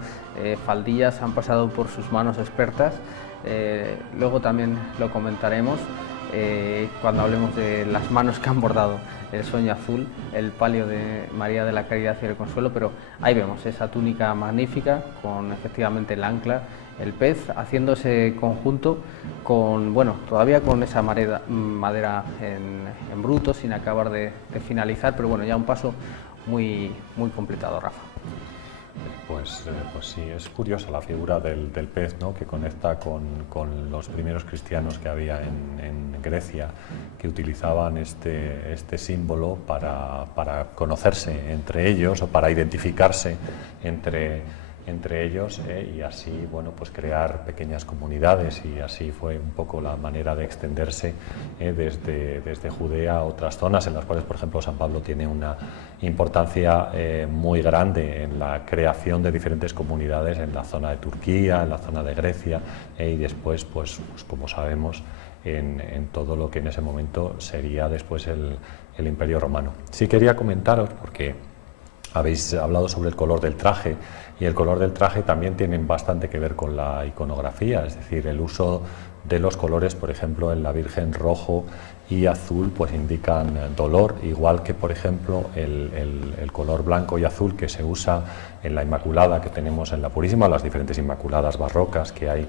faldillas han pasado por sus manos expertas. Luego también lo comentaremos cuando hablemos de las manos que han bordado el sueño azul, el palio de María de la Caridad y el Consuelo, pero ahí vemos esa túnica magnífica con efectivamente el ancla, el pez, haciendo ese conjunto con, bueno, todavía con esa madera en bruto, sin acabar de finalizar, pero bueno, ya un paso muy completado, Rafa. Pues sí, es curiosa la figura del pez, ¿no?, que conecta con los primeros cristianos que había en Grecia, que utilizaban este símbolo para conocerse entre ellos o para identificarse entre ellos, y así, bueno, pues crear pequeñas comunidades, y así fue un poco la manera de extenderse desde Judea a otras zonas en las cuales, por ejemplo, San Pablo tiene una importancia muy grande en la creación de diferentes comunidades en la zona de Turquía, en la zona de Grecia, y después, pues como sabemos, en todo lo que en ese momento sería después el Imperio Romano. Sí quería comentaros, porque habéis hablado sobre el color del traje, y el color del traje también tiene bastante que ver con la iconografía, es decir, el uso de los colores, por ejemplo, en la Virgen rojo y azul, pues indican dolor, igual que, por ejemplo, el color blanco y azul que se usa en la Inmaculada que tenemos en la Purísima, las diferentes Inmaculadas barrocas que hay,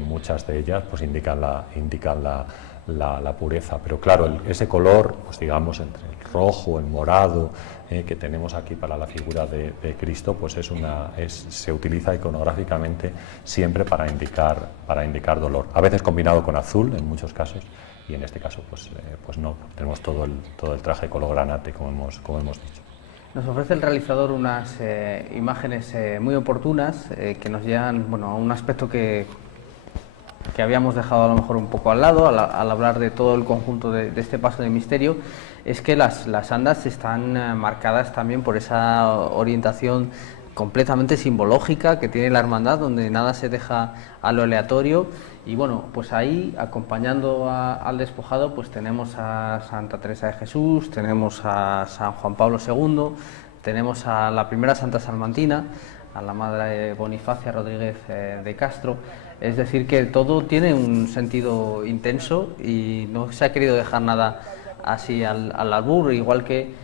muchas de ellas, pues indican la pureza. Pero claro, ese color, pues digamos, entre el rojo, el morado, que tenemos aquí para la figura de Cristo, pues se utiliza iconográficamente siempre para indicar dolor. A veces combinado con azul, en muchos casos, y en este caso pues no, tenemos todo el traje color granate, como hemos dicho. Nos ofrece el realizador unas imágenes muy oportunas que nos llevan, bueno, a un aspecto que habíamos dejado a lo mejor un poco al lado al hablar de todo el conjunto de este paso de misterio. Es que las andas están marcadas también por esa orientación completamente simbológica que tiene la hermandad, donde nada se deja a lo aleatorio. Y bueno, pues ahí, acompañando al despojado, pues tenemos a Santa Teresa de Jesús, tenemos a San Juan Pablo II, tenemos a la primera Santa Salmantina, a la Madre Bonifacia Rodríguez de Castro. Es decir, que todo tiene un sentido intenso y no se ha querido dejar nada así al albur, igual que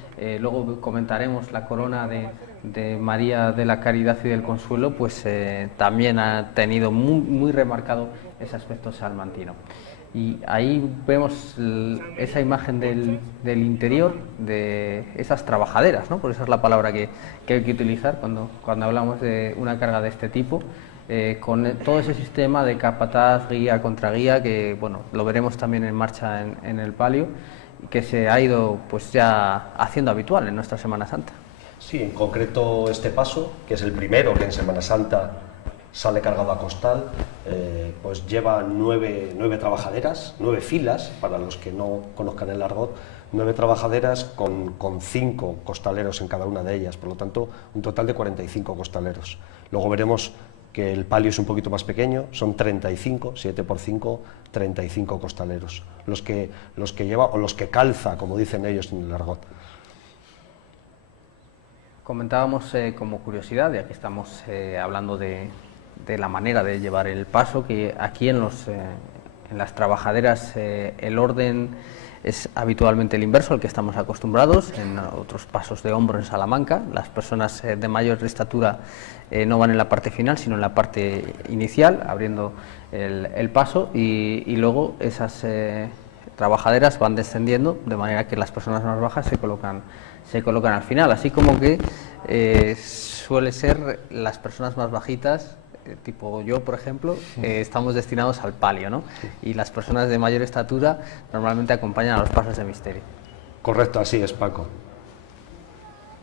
luego comentaremos la corona de María de la Caridad y del Consuelo, pues también ha tenido muy remarcado ese aspecto salmantino. Y ahí vemos esa imagen del interior de esas trabajaderas, ¿no? Por esa es la palabra que hay que utilizar cuando hablamos de una carga de este tipo, con todo ese sistema de capataz, guía, contraguía, que bueno, lo veremos también en marcha en el palio, que se ha ido pues ya haciendo habitual en nuestra Semana Santa. Sí, en concreto este paso, que es el primero que en Semana Santa sale cargado a costal, pues lleva nueve trabajaderas, 9 filas, para los que no conozcan el argot, 9 trabajaderas con 5 costaleros en cada una de ellas, por lo tanto un total de 45 costaleros. Luego veremos que el palio es un poquito más pequeño, son 35, 7 por 5, 35 costaleros, los que lleva, o los que calza, como dicen ellos en el argot. Comentábamos como curiosidad, ya que estamos hablando de la manera de llevar el paso, que aquí en las trabajaderas el orden es habitualmente el inverso al que estamos acostumbrados. En otros pasos de hombro en Salamanca, las personas de mayor estatura no van en la parte final, sino en la parte inicial, abriendo el paso, y luego esas trabajaderas van descendiendo, de manera que las personas más bajas se colocan al final, así como que suele ser las personas más bajitas, tipo yo, por ejemplo, estamos destinados al palio, ¿no? Y las personas de mayor estatura normalmente acompañan a los pasos de misterio. Correcto, así es, Paco.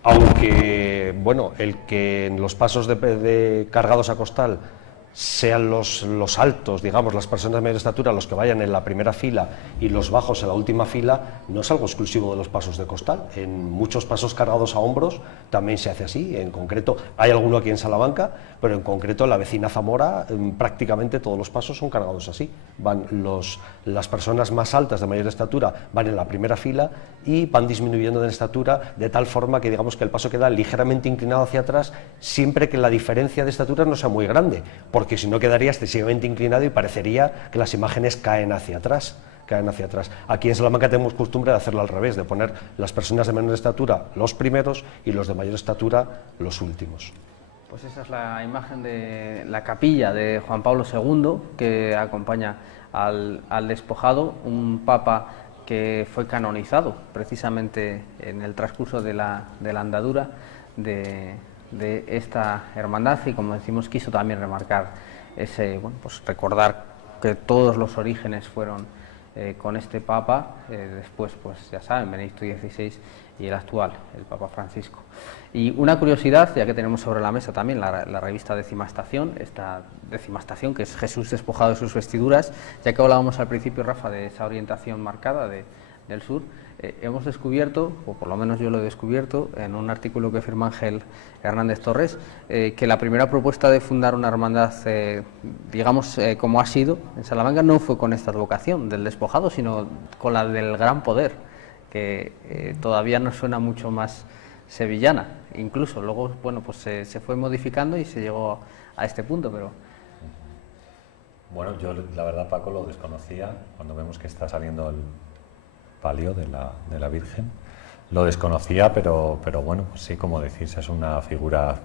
Aunque, bueno, el que en los pasos de cargados a costal sean los altos, digamos, las personas de mayor estatura, los que vayan en la primera fila y los bajos en la última fila, no es algo exclusivo de los pasos de costal. En muchos pasos cargados a hombros también se hace así. En concreto, hay alguno aquí en Salamanca, pero en concreto en la vecina Zamora prácticamente todos los pasos son cargados así. Van las personas más altas de mayor estatura van en la primera fila y van disminuyendo de estatura de tal forma que digamos que el paso queda ligeramente inclinado hacia atrás, siempre que la diferencia de estatura no sea muy grande, porque si no quedaría excesivamente inclinado y parecería que las imágenes caen hacia atrás. Aquí en Salamanca tenemos costumbre de hacerlo al revés, de poner las personas de menor estatura los primeros y los de mayor estatura los últimos. Pues esa es la imagen de la capilla de Juan Pablo II, que acompaña al despojado, un papa que fue canonizado precisamente en el transcurso de la andadura de esta hermandad, y como decimos quiso también remarcar pues recordar que todos los orígenes fueron con este papa, después pues ya saben, Benedicto XVI y el actual, el Papa Francisco. Y una curiosidad, ya que tenemos sobre la mesa también la revista Décima Estación, esta Décima Estación que es Jesús despojado de sus vestiduras, ya que hablábamos al principio, Rafa, de esa orientación marcada del sur, hemos descubierto, o por lo menos yo lo he descubierto, en un artículo que firma Ángel Hernández Torres, que la primera propuesta de fundar una hermandad, digamos, como ha sido en Salamanca, no fue con esta advocación del despojado, sino con la del gran poder, que todavía nos suena mucho más sevillana. Incluso luego, bueno, pues se fue modificando y se llegó a este punto, pero... Bueno, yo la verdad, Paco, lo desconocía. Cuando vemos que está saliendo el palio de la Virgen, lo desconocía, pero bueno, pues sí, como decís, es una figura,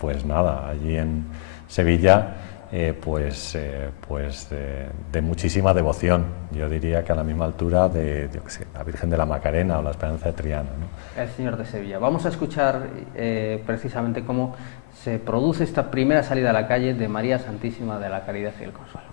pues nada, allí en Sevilla, de muchísima devoción. Yo diría que a la misma altura de, yo qué sé, la Virgen de la Macarena o la Esperanza de Triana, ¿no? El Señor de Sevilla. Vamos a escuchar precisamente cómo se produce esta primera salida a la calle de María Santísima de la Caridad y el Consuelo.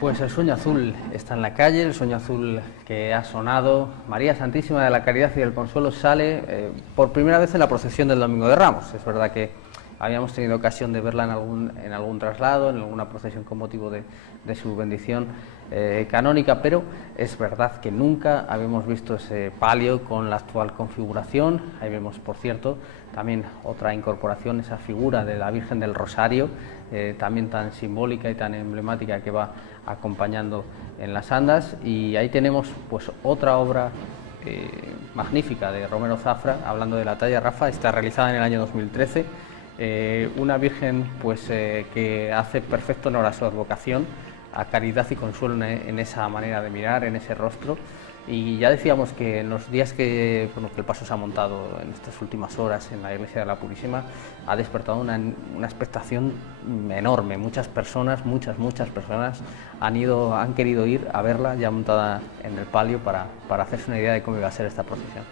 Pues el sueño azul está en la calle, el sueño azul que ha sonado. María Santísima de la Caridad y del Consuelo sale por primera vez en la procesión del Domingo de Ramos. Es verdad que habíamos tenido ocasión de verla en algún traslado, en alguna procesión con motivo de su bendición canónica, pero es verdad que nunca habíamos visto ese palio con la actual configuración. Ahí vemos, por cierto, también otra incorporación, esa figura de la Virgen del Rosario, también tan simbólica y tan emblemática, que va acompañando en las andas. Y ahí tenemos pues otra obra magnífica de Romero Zafra, hablando de la talla Rafa. Está realizada en el año 2013, una Virgen pues que hace perfecto honor a su advocación, a caridad y consuelo en esa manera de mirar, en ese rostro. Y ya decíamos que en los días que el paso se ha montado en estas últimas horas en la iglesia de la Purísima, ha despertado una expectación enorme. Muchas personas han querido ir a verla ya montada en el palio para hacerse una idea de cómo iba a ser esta procesión.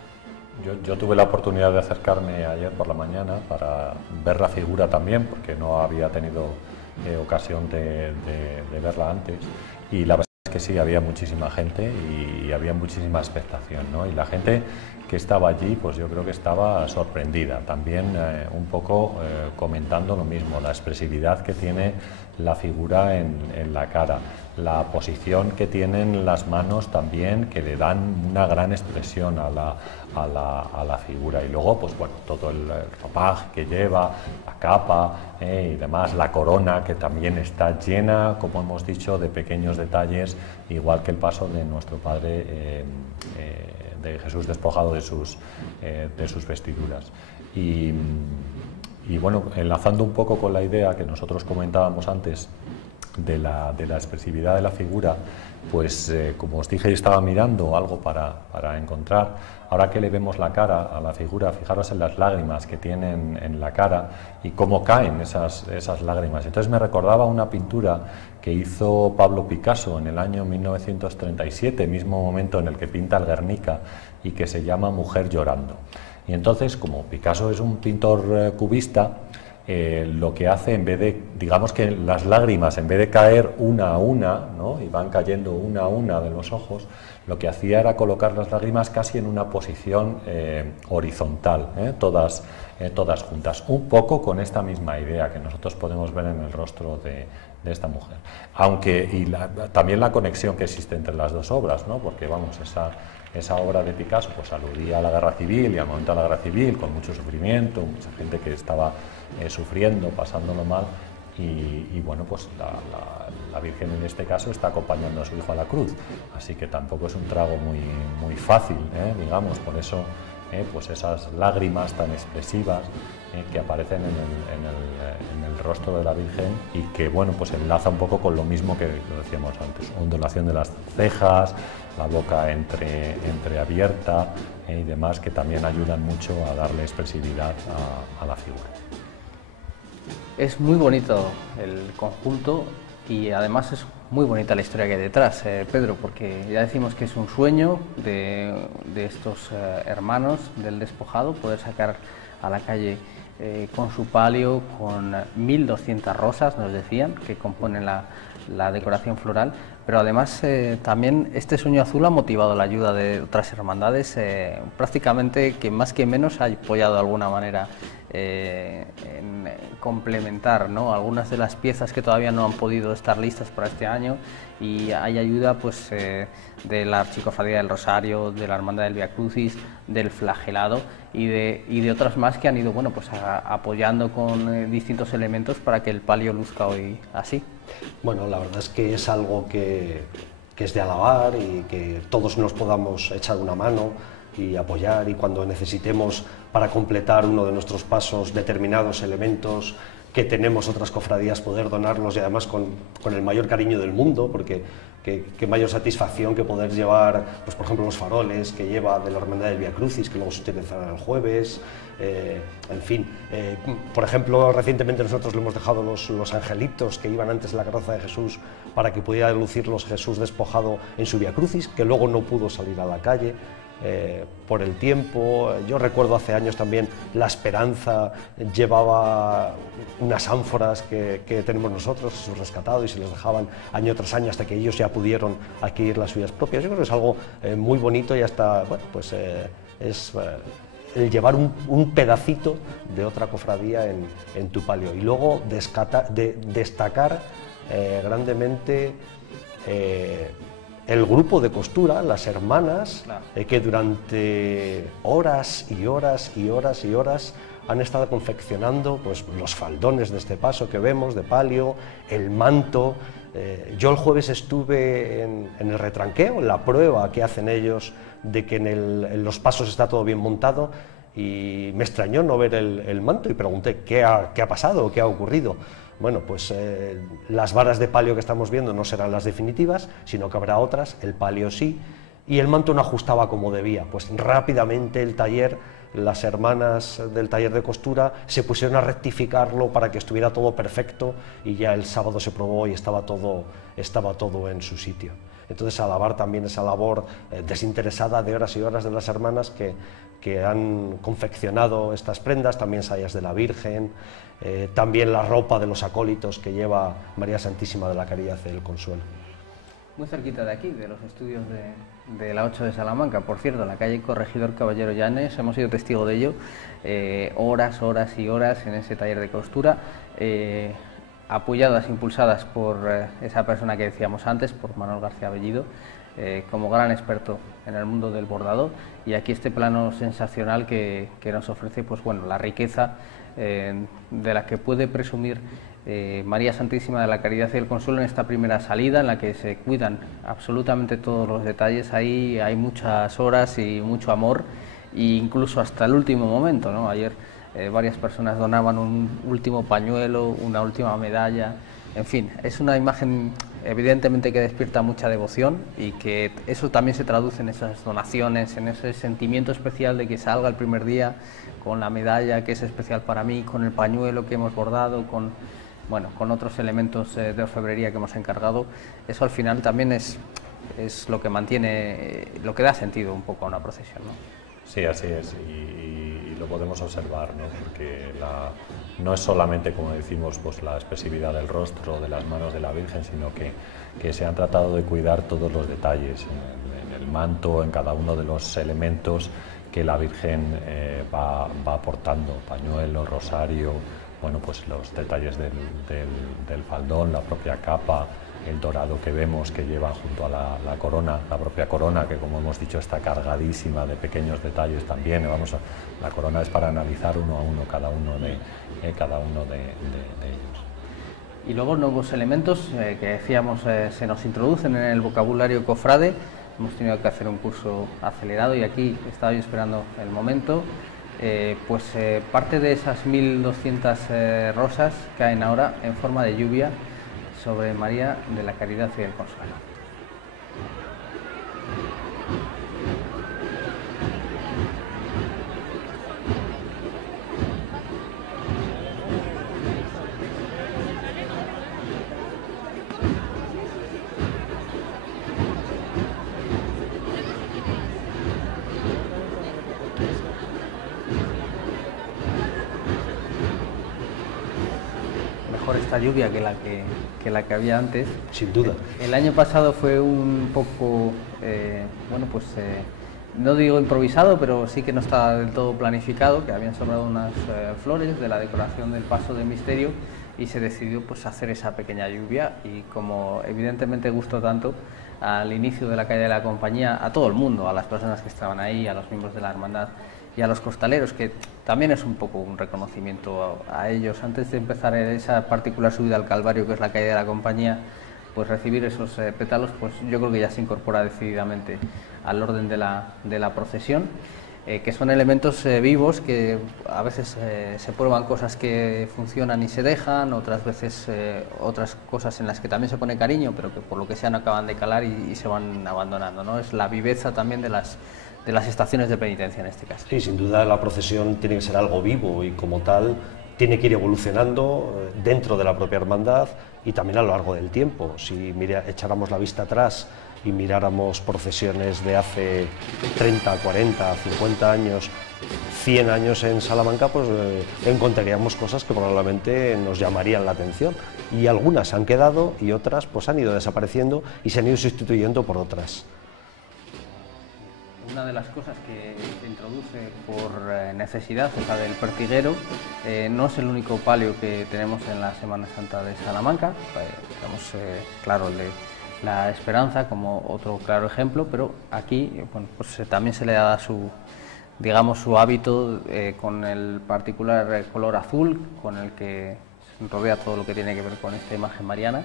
Yo tuve la oportunidad de acercarme ayer por la mañana para ver la figura también, porque no había tenido ocasión de verla antes, y la verdad es que sí, había muchísima gente y había muchísima expectación, ¿no? Y la gente que estaba allí, pues yo creo que estaba sorprendida, también un poco comentando lo mismo, la expresividad que tiene la figura en la cara, la posición que tienen las manos también, que le dan una gran expresión a la figura, y luego pues bueno, todo el ropaje que lleva, la capa y demás, la corona que también está llena, como hemos dicho, de pequeños detalles, igual que el paso de nuestro Padre de Jesús despojado de sus vestiduras. Y bueno, enlazando un poco con la idea que nosotros comentábamos antes de la expresividad de la figura, pues como os dije, estaba mirando algo para encontrar. Ahora que le vemos la cara a la figura, fijaros en las lágrimas que tienen en la cara y cómo caen esas lágrimas. Entonces me recordaba una pintura que hizo Pablo Picasso en el año 1937, mismo momento en el que pinta el Guernica, y que se llama Mujer llorando. Y entonces, como Picasso es un pintor cubista, lo que hace, en vez de, digamos que las lágrimas, en vez de caer una a una, ¿no?, y van cayendo una a una de los ojos, lo que hacía era colocar las lágrimas casi en una posición horizontal, todas juntas, un poco con esta misma idea que nosotros podemos ver en el rostro de esta mujer. Aunque, también la conexión que existe entre las dos obras, ¿no?, porque vamos, esa obra de Picasso pues aludía a la guerra civil y al momento de la guerra civil, con mucho sufrimiento, mucha gente que estaba sufriendo, pasándolo mal, y bueno, pues la Virgen en este caso está acompañando a su hijo a la cruz, así que tampoco es un trago muy fácil, digamos, por eso pues esas lágrimas tan expresivas que aparecen en el rostro de la Virgen, y que bueno, pues enlaza un poco con lo mismo que lo decíamos antes, ondulación de las cejas, la boca entreabierta y demás, que también ayudan mucho a darle expresividad a la figura. Es muy bonito el conjunto y además es muy bonita la historia que hay detrás, Pedro, porque ya decimos que es un sueño de estos hermanos del despojado poder sacar a la calle con su palio, con 1.200 rosas, nos decían, que componen la decoración floral, pero además también este sueño azul ha motivado la ayuda de otras hermandades, prácticamente que más que menos ha apoyado de alguna manera en complementar, ¿no?, algunas de las piezas que todavía no han podido estar listas para este año, y hay ayuda pues de la Archicofradía del Rosario, de la Hermandad del Vía Crucis, del Flagelado y de otras más que han ido, bueno, pues apoyando con distintos elementos para que el palio luzca hoy así. Bueno, la verdad es que es algo que es de alabar, y que todos nos podamos echar una mano y apoyar, y cuando necesitemos para completar uno de nuestros pasos determinados elementos que tenemos otras cofradías, poder donarlos, y además con el mayor cariño del mundo, porque qué mayor satisfacción que poder llevar, pues por ejemplo, los faroles que lleva de la Hermandad del Vía Crucis, que luego se utilizarán el jueves, en fin, por ejemplo, recientemente nosotros le hemos dejado los angelitos que iban antes de la carroza de Jesús para que pudiera lucirlos Jesús despojado en su Vía Crucis, que luego no pudo salir a la calle por el tiempo. Yo recuerdo hace años también La Esperanza llevaba unas ánforas que tenemos nosotros, Jesús rescatado, y se les dejaban año tras año hasta que ellos ya pudieron adquirir las suyas propias. Yo creo que es algo muy bonito, y hasta, bueno, pues es el llevar un pedacito de otra cofradía en tu palio, y luego destacar grandemente el grupo de costura, las hermanas, claro, que durante horas y horas y horas y horas han estado confeccionando pues los faldones de este paso que vemos, de palio, el manto. Yo el jueves estuve en el retranqueo, en la prueba que hacen ellos de que en los pasos está todo bien montado, y me extrañó no ver el manto, y pregunté qué ha pasado, qué ha ocurrido. Bueno, pues las varas de palio que estamos viendo no serán las definitivas, sino que habrá otras, el palio sí, y el manto no ajustaba como debía. Pues rápidamente el taller, las hermanas del taller de costura se pusieron a rectificarlo para que estuviera todo perfecto, y ya el sábado se probó y estaba todo en su sitio. Entonces, alabar también esa labor desinteresada de horas y horas de las hermanas que han confeccionado estas prendas, también sayas de la Virgen, también la ropa de los acólitos que lleva María Santísima de la Caridad y del Consuelo. Muy cerquita de aquí, de los estudios de la 8 de Salamanca, por cierto, en la calle Corregidor Caballero Llanes, hemos sido testigo de ello, horas y horas en ese taller de costura, apoyadas, impulsadas por esa persona que decíamos antes, por Manuel García Bellido, como gran experto en el mundo del bordado, y aquí este plano sensacional que nos ofrece, pues bueno, la riqueza de la que puede presumir María Santísima de la Caridad y el Consuelo en esta primera salida, en la que se cuidan absolutamente todos los detalles. Ahí hay muchas horas y mucho amor, e incluso hasta el último momento, ¿no? Ayer varias personas donaban un último pañuelo, una última medalla, en fin, es una imagen evidentemente que despierta mucha devoción, y que eso también se traduce en esas donaciones, en ese sentimiento especial de que salga el primer día con la medalla que es especial para mí, con el pañuelo que hemos bordado, con otros elementos de orfebrería que hemos encargado. Eso al final también es lo que mantiene, lo que da sentido un poco a una procesión, ¿no? Sí, así es, y lo podemos observar, ¿no? Porque no es solamente, como decimos, pues la expresividad del rostro, de las manos de la Virgen, sino que se han tratado de cuidar todos los detalles, en el manto, en cada uno de los elementos que la Virgen va aportando, pañuelo, rosario, bueno, pues los detalles del faldón, la propia capa, el dorado que vemos que lleva junto a la corona, la propia corona, que como hemos dicho está cargadísima de pequeños detalles también. La corona es para analizar uno a uno cada uno de ellos. Y luego nuevos elementos que decíamos se nos introducen en el vocabulario cofrade. Hemos tenido que hacer un curso acelerado y aquí estaba yo esperando el momento. Parte de esas 1200 rosas caen ahora en forma de lluvia sobre María de la Caridad y del Consuelo. Esta lluvia que la que había antes. Sin duda. El año pasado fue un poco, no digo improvisado, pero sí que no estaba del todo planificado, que habían sobrado unas flores de la decoración del paso de misterio, y se decidió pues hacer esa pequeña lluvia, y como evidentemente gustó tanto al inicio de la calle de la Compañía a todo el mundo, a las personas que estaban ahí, a los miembros de la hermandad y a los costaleros, que también es un poco un reconocimiento a ellos. Antes de empezar esa particular subida al Calvario, que es la calle de la Compañía, pues recibir esos pétalos, pues yo creo que ya se incorpora decididamente al orden de la procesión, que son elementos vivos, que a veces se prueban cosas que funcionan y se dejan, otras veces otras cosas en las que también se pone cariño, pero que por lo que sea no acaban de calar y se van abandonando, ¿no? Es la viveza también de las estaciones de penitencia en este caso. Sí, sin duda la procesión tiene que ser algo vivo, y como tal tiene que ir evolucionando dentro de la propia hermandad y también a lo largo del tiempo. Si echáramos la vista atrás y miráramos procesiones de hace 30, 40, 50 años, 100 años en Salamanca, pues encontraríamos cosas que probablemente nos llamarían la atención, y algunas han quedado y otras pues han ido desapareciendo y se han ido sustituyendo por otras. Una de las cosas que se introduce por necesidad es la del pertiguero. No es el único palio que tenemos en la Semana Santa de Salamanca. Tenemos, claro, el de la Esperanza como otro claro ejemplo, pero aquí pues también se le da su hábito con el particular color azul con el que rodea todo lo que tiene que ver con esta imagen mariana,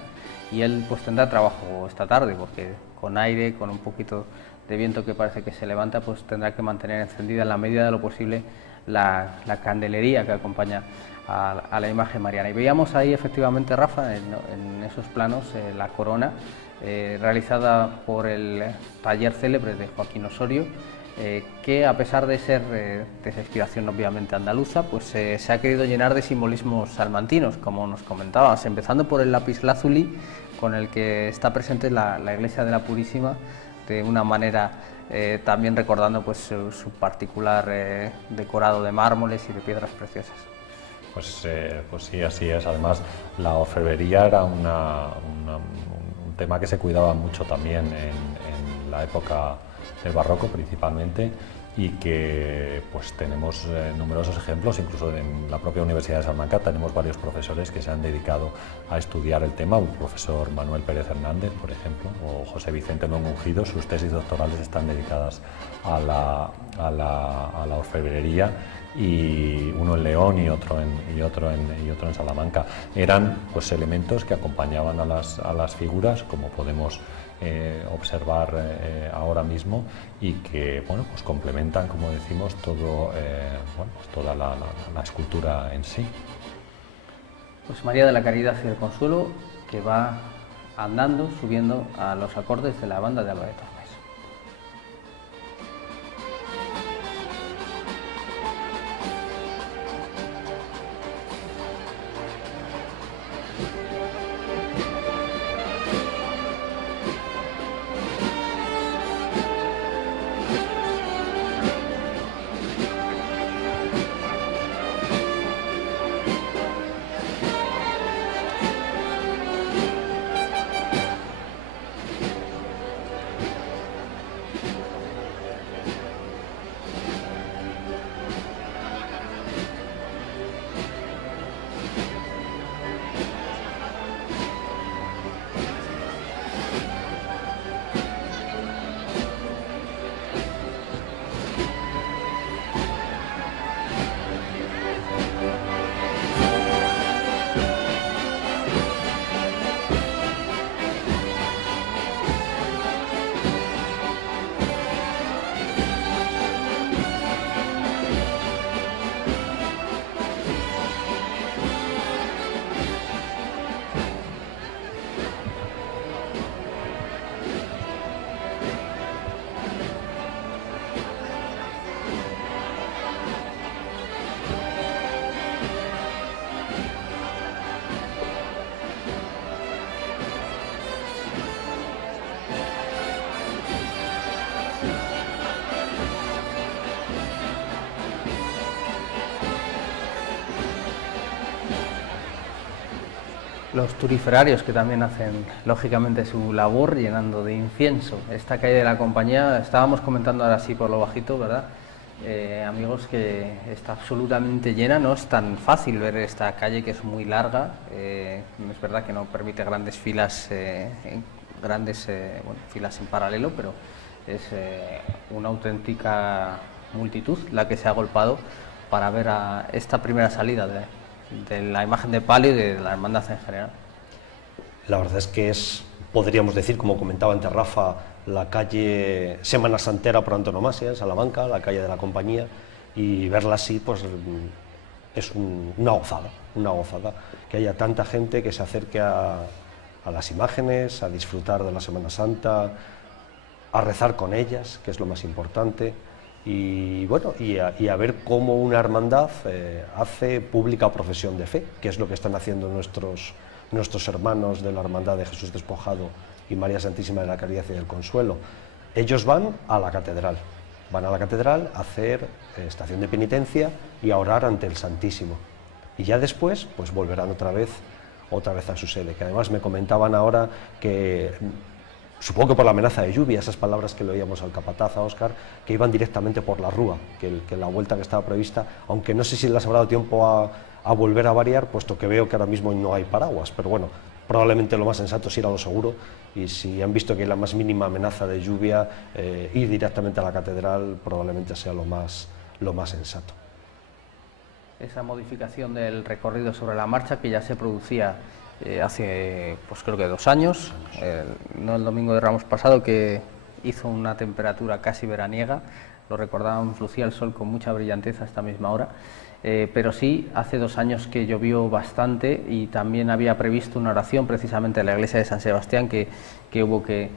y él pues tendrá trabajo esta tarde, porque con aire, con un poquito de viento que parece que se levanta, pues tendrá que mantener encendida en la medida de lo posible la candelería que acompaña a la imagen mariana. Y veíamos ahí efectivamente, Rafa, en esos planos la corona realizada por el taller célebre de Joaquín Osorio, que a pesar de ser de esa inspiración obviamente andaluza, pues se ha querido llenar de simbolismos salmantinos, como nos comentabas, empezando por el lapislázuli, con el que está presente la iglesia de la Purísima, de una manera también recordando pues su particular decorado de mármoles y de piedras preciosas. Pues sí, así es. Además, la orfebrería era un tema que se cuidaba mucho también en la época del barroco principalmente, y que pues tenemos numerosos ejemplos. Incluso en la propia Universidad de Salamanca tenemos varios profesores que se han dedicado a estudiar el tema. Un profesor Manuel Pérez Hernández, por ejemplo, o José Vicente Luengo Ungido, sus tesis doctorales están dedicadas a la orfebrería, y uno en León y otro en Salamanca. Eran pues elementos que acompañaban a las figuras, como podemos observar ahora mismo, y que bueno, pues complementan, como decimos, todo, pues toda la escultura en sí. Pues María de la Caridad y del Consuelo, que va andando, subiendo a los acordes de la banda de Alba de Tormes. Los turiferarios, que también hacen lógicamente su labor llenando de incienso esta calle de la Compañía. Estábamos comentando ahora sí por lo bajito, ¿verdad? Amigos, que está absolutamente llena. No es tan fácil ver esta calle, que es muy larga. Es verdad que no permite grandes filas, filas en paralelo, pero es una auténtica multitud la que se ha agolpado para ver a esta primera salida de la imagen de palio y de la hermandad en general. La verdad es que podríamos decir, como comentaba antes Rafa, la calle Semana Santera por antonomasia en Salamanca, la calle de la Compañía, y verla así pues es una gozada, que haya tanta gente que se acerque a las imágenes, a disfrutar de la Semana Santa, a rezar con ellas, que es lo más importante. Y bueno, y a ver cómo una hermandad hace pública profesión de fe, que es lo que están haciendo nuestros hermanos de la Hermandad de Jesús Despojado y María Santísima de la Caridad y del Consuelo. Ellos van a la catedral a hacer estación de penitencia y a orar ante el Santísimo. Y ya después, pues volverán otra vez a su sede, que además me comentaban ahora que, supongo que por la amenaza de lluvia, esas palabras que le oíamos al capataz, a Óscar, que iban directamente por la Rúa, que la vuelta que estaba prevista, aunque no sé si les habrá dado tiempo a volver a variar, puesto que veo que ahora mismo no hay paraguas, pero bueno, probablemente lo más sensato es ir a lo seguro, y si han visto que hay la más mínima amenaza de lluvia, ir directamente a la catedral probablemente sea lo más sensato. Esa modificación del recorrido sobre la marcha, que ya se producía hace, pues creo que 2 años, no el domingo de Ramos pasado, que hizo una temperatura casi veraniega, lo recordábamos, lucía el sol con mucha brillantez a esta misma hora. Pero sí, hace 2 años que llovió bastante y también había previsto una oración precisamente en la iglesia de San Sebastián que hubo que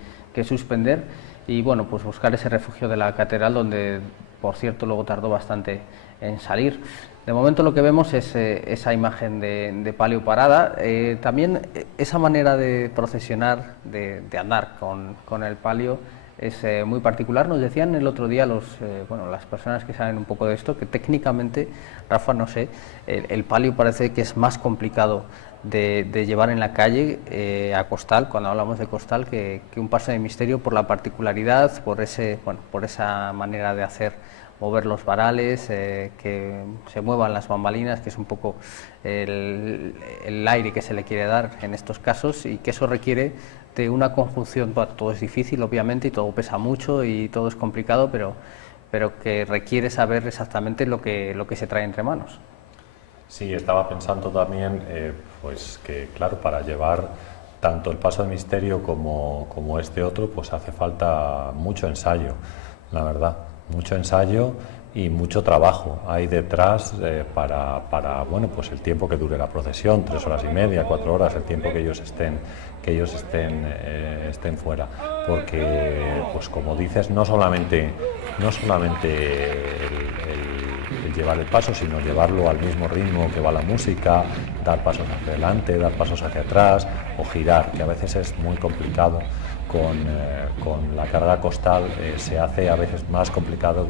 suspender, y bueno, pues buscar ese refugio de la catedral, donde por cierto luego tardó bastante en salir. De momento lo que vemos es esa imagen de palio parada, también esa manera de procesionar, de andar con el palio, es muy particular. Nos decían el otro día las personas que saben un poco de esto, que técnicamente, Rafa, no sé, el palio parece que es más complicado de llevar en la calle a costal, cuando hablamos de costal, que un paso de misterio, por la particularidad, por esa manera de hacer, mover los varales, que se muevan las bambalinas, que es un poco el aire que se le quiere dar en estos casos, y que eso requiere de una conjunción. Bueno, todo es difícil, obviamente, y todo pesa mucho y todo es complicado, pero que requiere saber exactamente lo que se trae entre manos. Sí, estaba pensando también, pues que claro, para llevar tanto el paso de misterio como este otro, pues hace falta mucho ensayo, la verdad, mucho ensayo y mucho trabajo hay detrás para bueno, pues el tiempo que dure la procesión, 3 horas y media, 4 horas, el tiempo que ellos estén fuera, porque pues como dices, no solamente el llevar el paso, sino llevarlo al mismo ritmo que va la música, dar pasos hacia adelante, dar pasos hacia atrás o girar, que a veces es muy complicado. Con la carga costal se hace a veces más complicado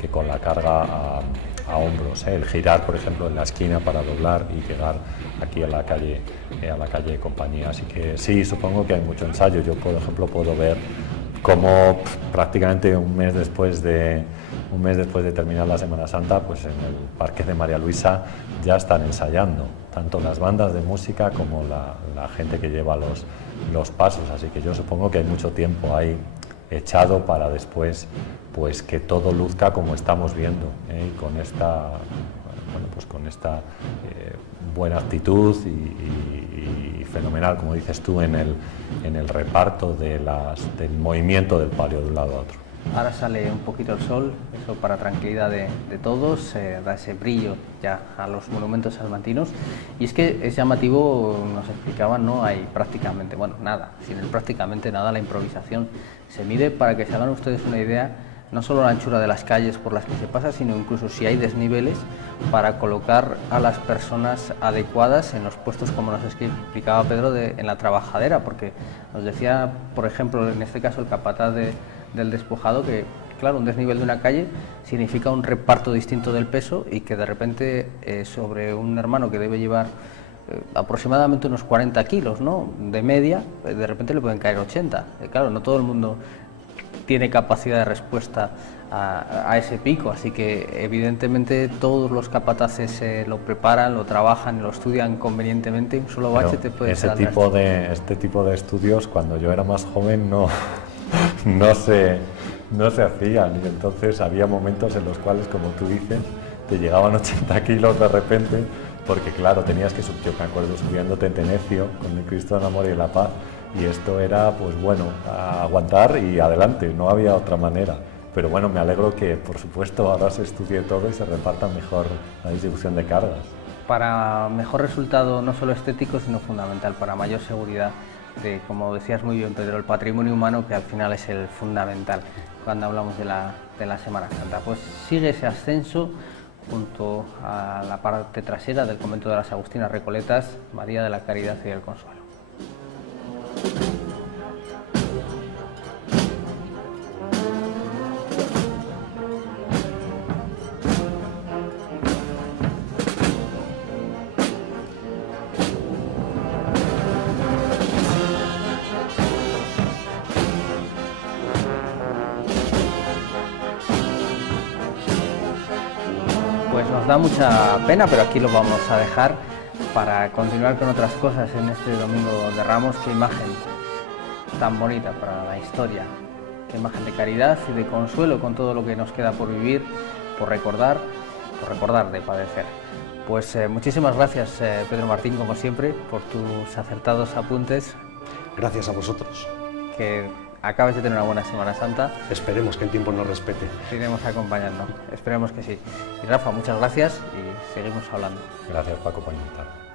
que con la carga a hombros. El girar, por ejemplo, en la esquina para doblar y llegar aquí a la calle Compañía. Así que sí, supongo que hay mucho ensayo. Yo, por ejemplo, puedo ver cómo prácticamente un mes después de terminar la Semana Santa, pues en el Parque de María Luisa ya están ensayando, tanto las bandas de música como la gente que lleva los pasos, así que yo supongo que hay mucho tiempo ahí echado para después pues que todo luzca como estamos viendo, y con esta buena actitud y fenomenal, como dices tú, en el reparto del movimiento del palio de un lado a otro. Ahora sale un poquito el sol, eso para tranquilidad de todos, da ese brillo ya a los monumentos salmantinos, y es que es llamativo, nos explicaban, no hay prácticamente, bueno, nada, sin prácticamente nada, la improvisación se mide, para que se hagan ustedes una idea, no solo la anchura de las calles por las que se pasa, sino incluso si hay desniveles, para colocar a las personas adecuadas en los puestos, como nos explicaba Pedro, en la trabajadera, porque nos decía, por ejemplo, en este caso el capataz del despojado, que claro, un desnivel de una calle significa un reparto distinto del peso, y que de repente sobre un hermano que debe llevar aproximadamente unos 40 kilos, ¿no?, de media, de repente le pueden caer 80. Claro, no todo el mundo tiene capacidad de respuesta a ese pico, así que evidentemente todos los capataces lo preparan, lo trabajan y lo estudian convenientemente. Un solo bache te puede este tipo de estudios, cuando yo era más joven, no se hacían, y entonces había momentos en los cuales, como tú dices, te llegaban 80 kilos de repente, porque claro, tenías que subir. Yo me acuerdo subiendo Tentenecio con el Cristo del Amor y la Paz, y esto era, pues bueno, a aguantar y adelante, no había otra manera. Pero bueno, me alegro que, por supuesto, ahora se estudie todo y se reparta mejor la distribución de cargas. Para mejor resultado, no solo estético, sino fundamental, para mayor seguridad de, como decías muy bien, Pedro, el patrimonio humano, que al final es el fundamental cuando hablamos de la Semana Santa. Pues sigue ese ascenso junto a la parte trasera del convento de las Agustinas Recoletas, María de la Caridad y del Consuelo. Pues nos da mucha pena, pero aquí lo vamos a dejar para continuar con otras cosas en este Domingo de Ramos. Qué imagen tan bonita para la historia, qué imagen de caridad y de consuelo con todo lo que nos queda por vivir, por recordar de padecer. Pues muchísimas gracias, Pedro Martín, como siempre, por tus acertados apuntes. Gracias a vosotros. Que acabes de tener una buena Semana Santa. Esperemos que el tiempo nos respete. Iremos acompañando, esperemos que sí. Y Rafa, muchas gracias y seguimos hablando. Gracias, Paco, por invitar.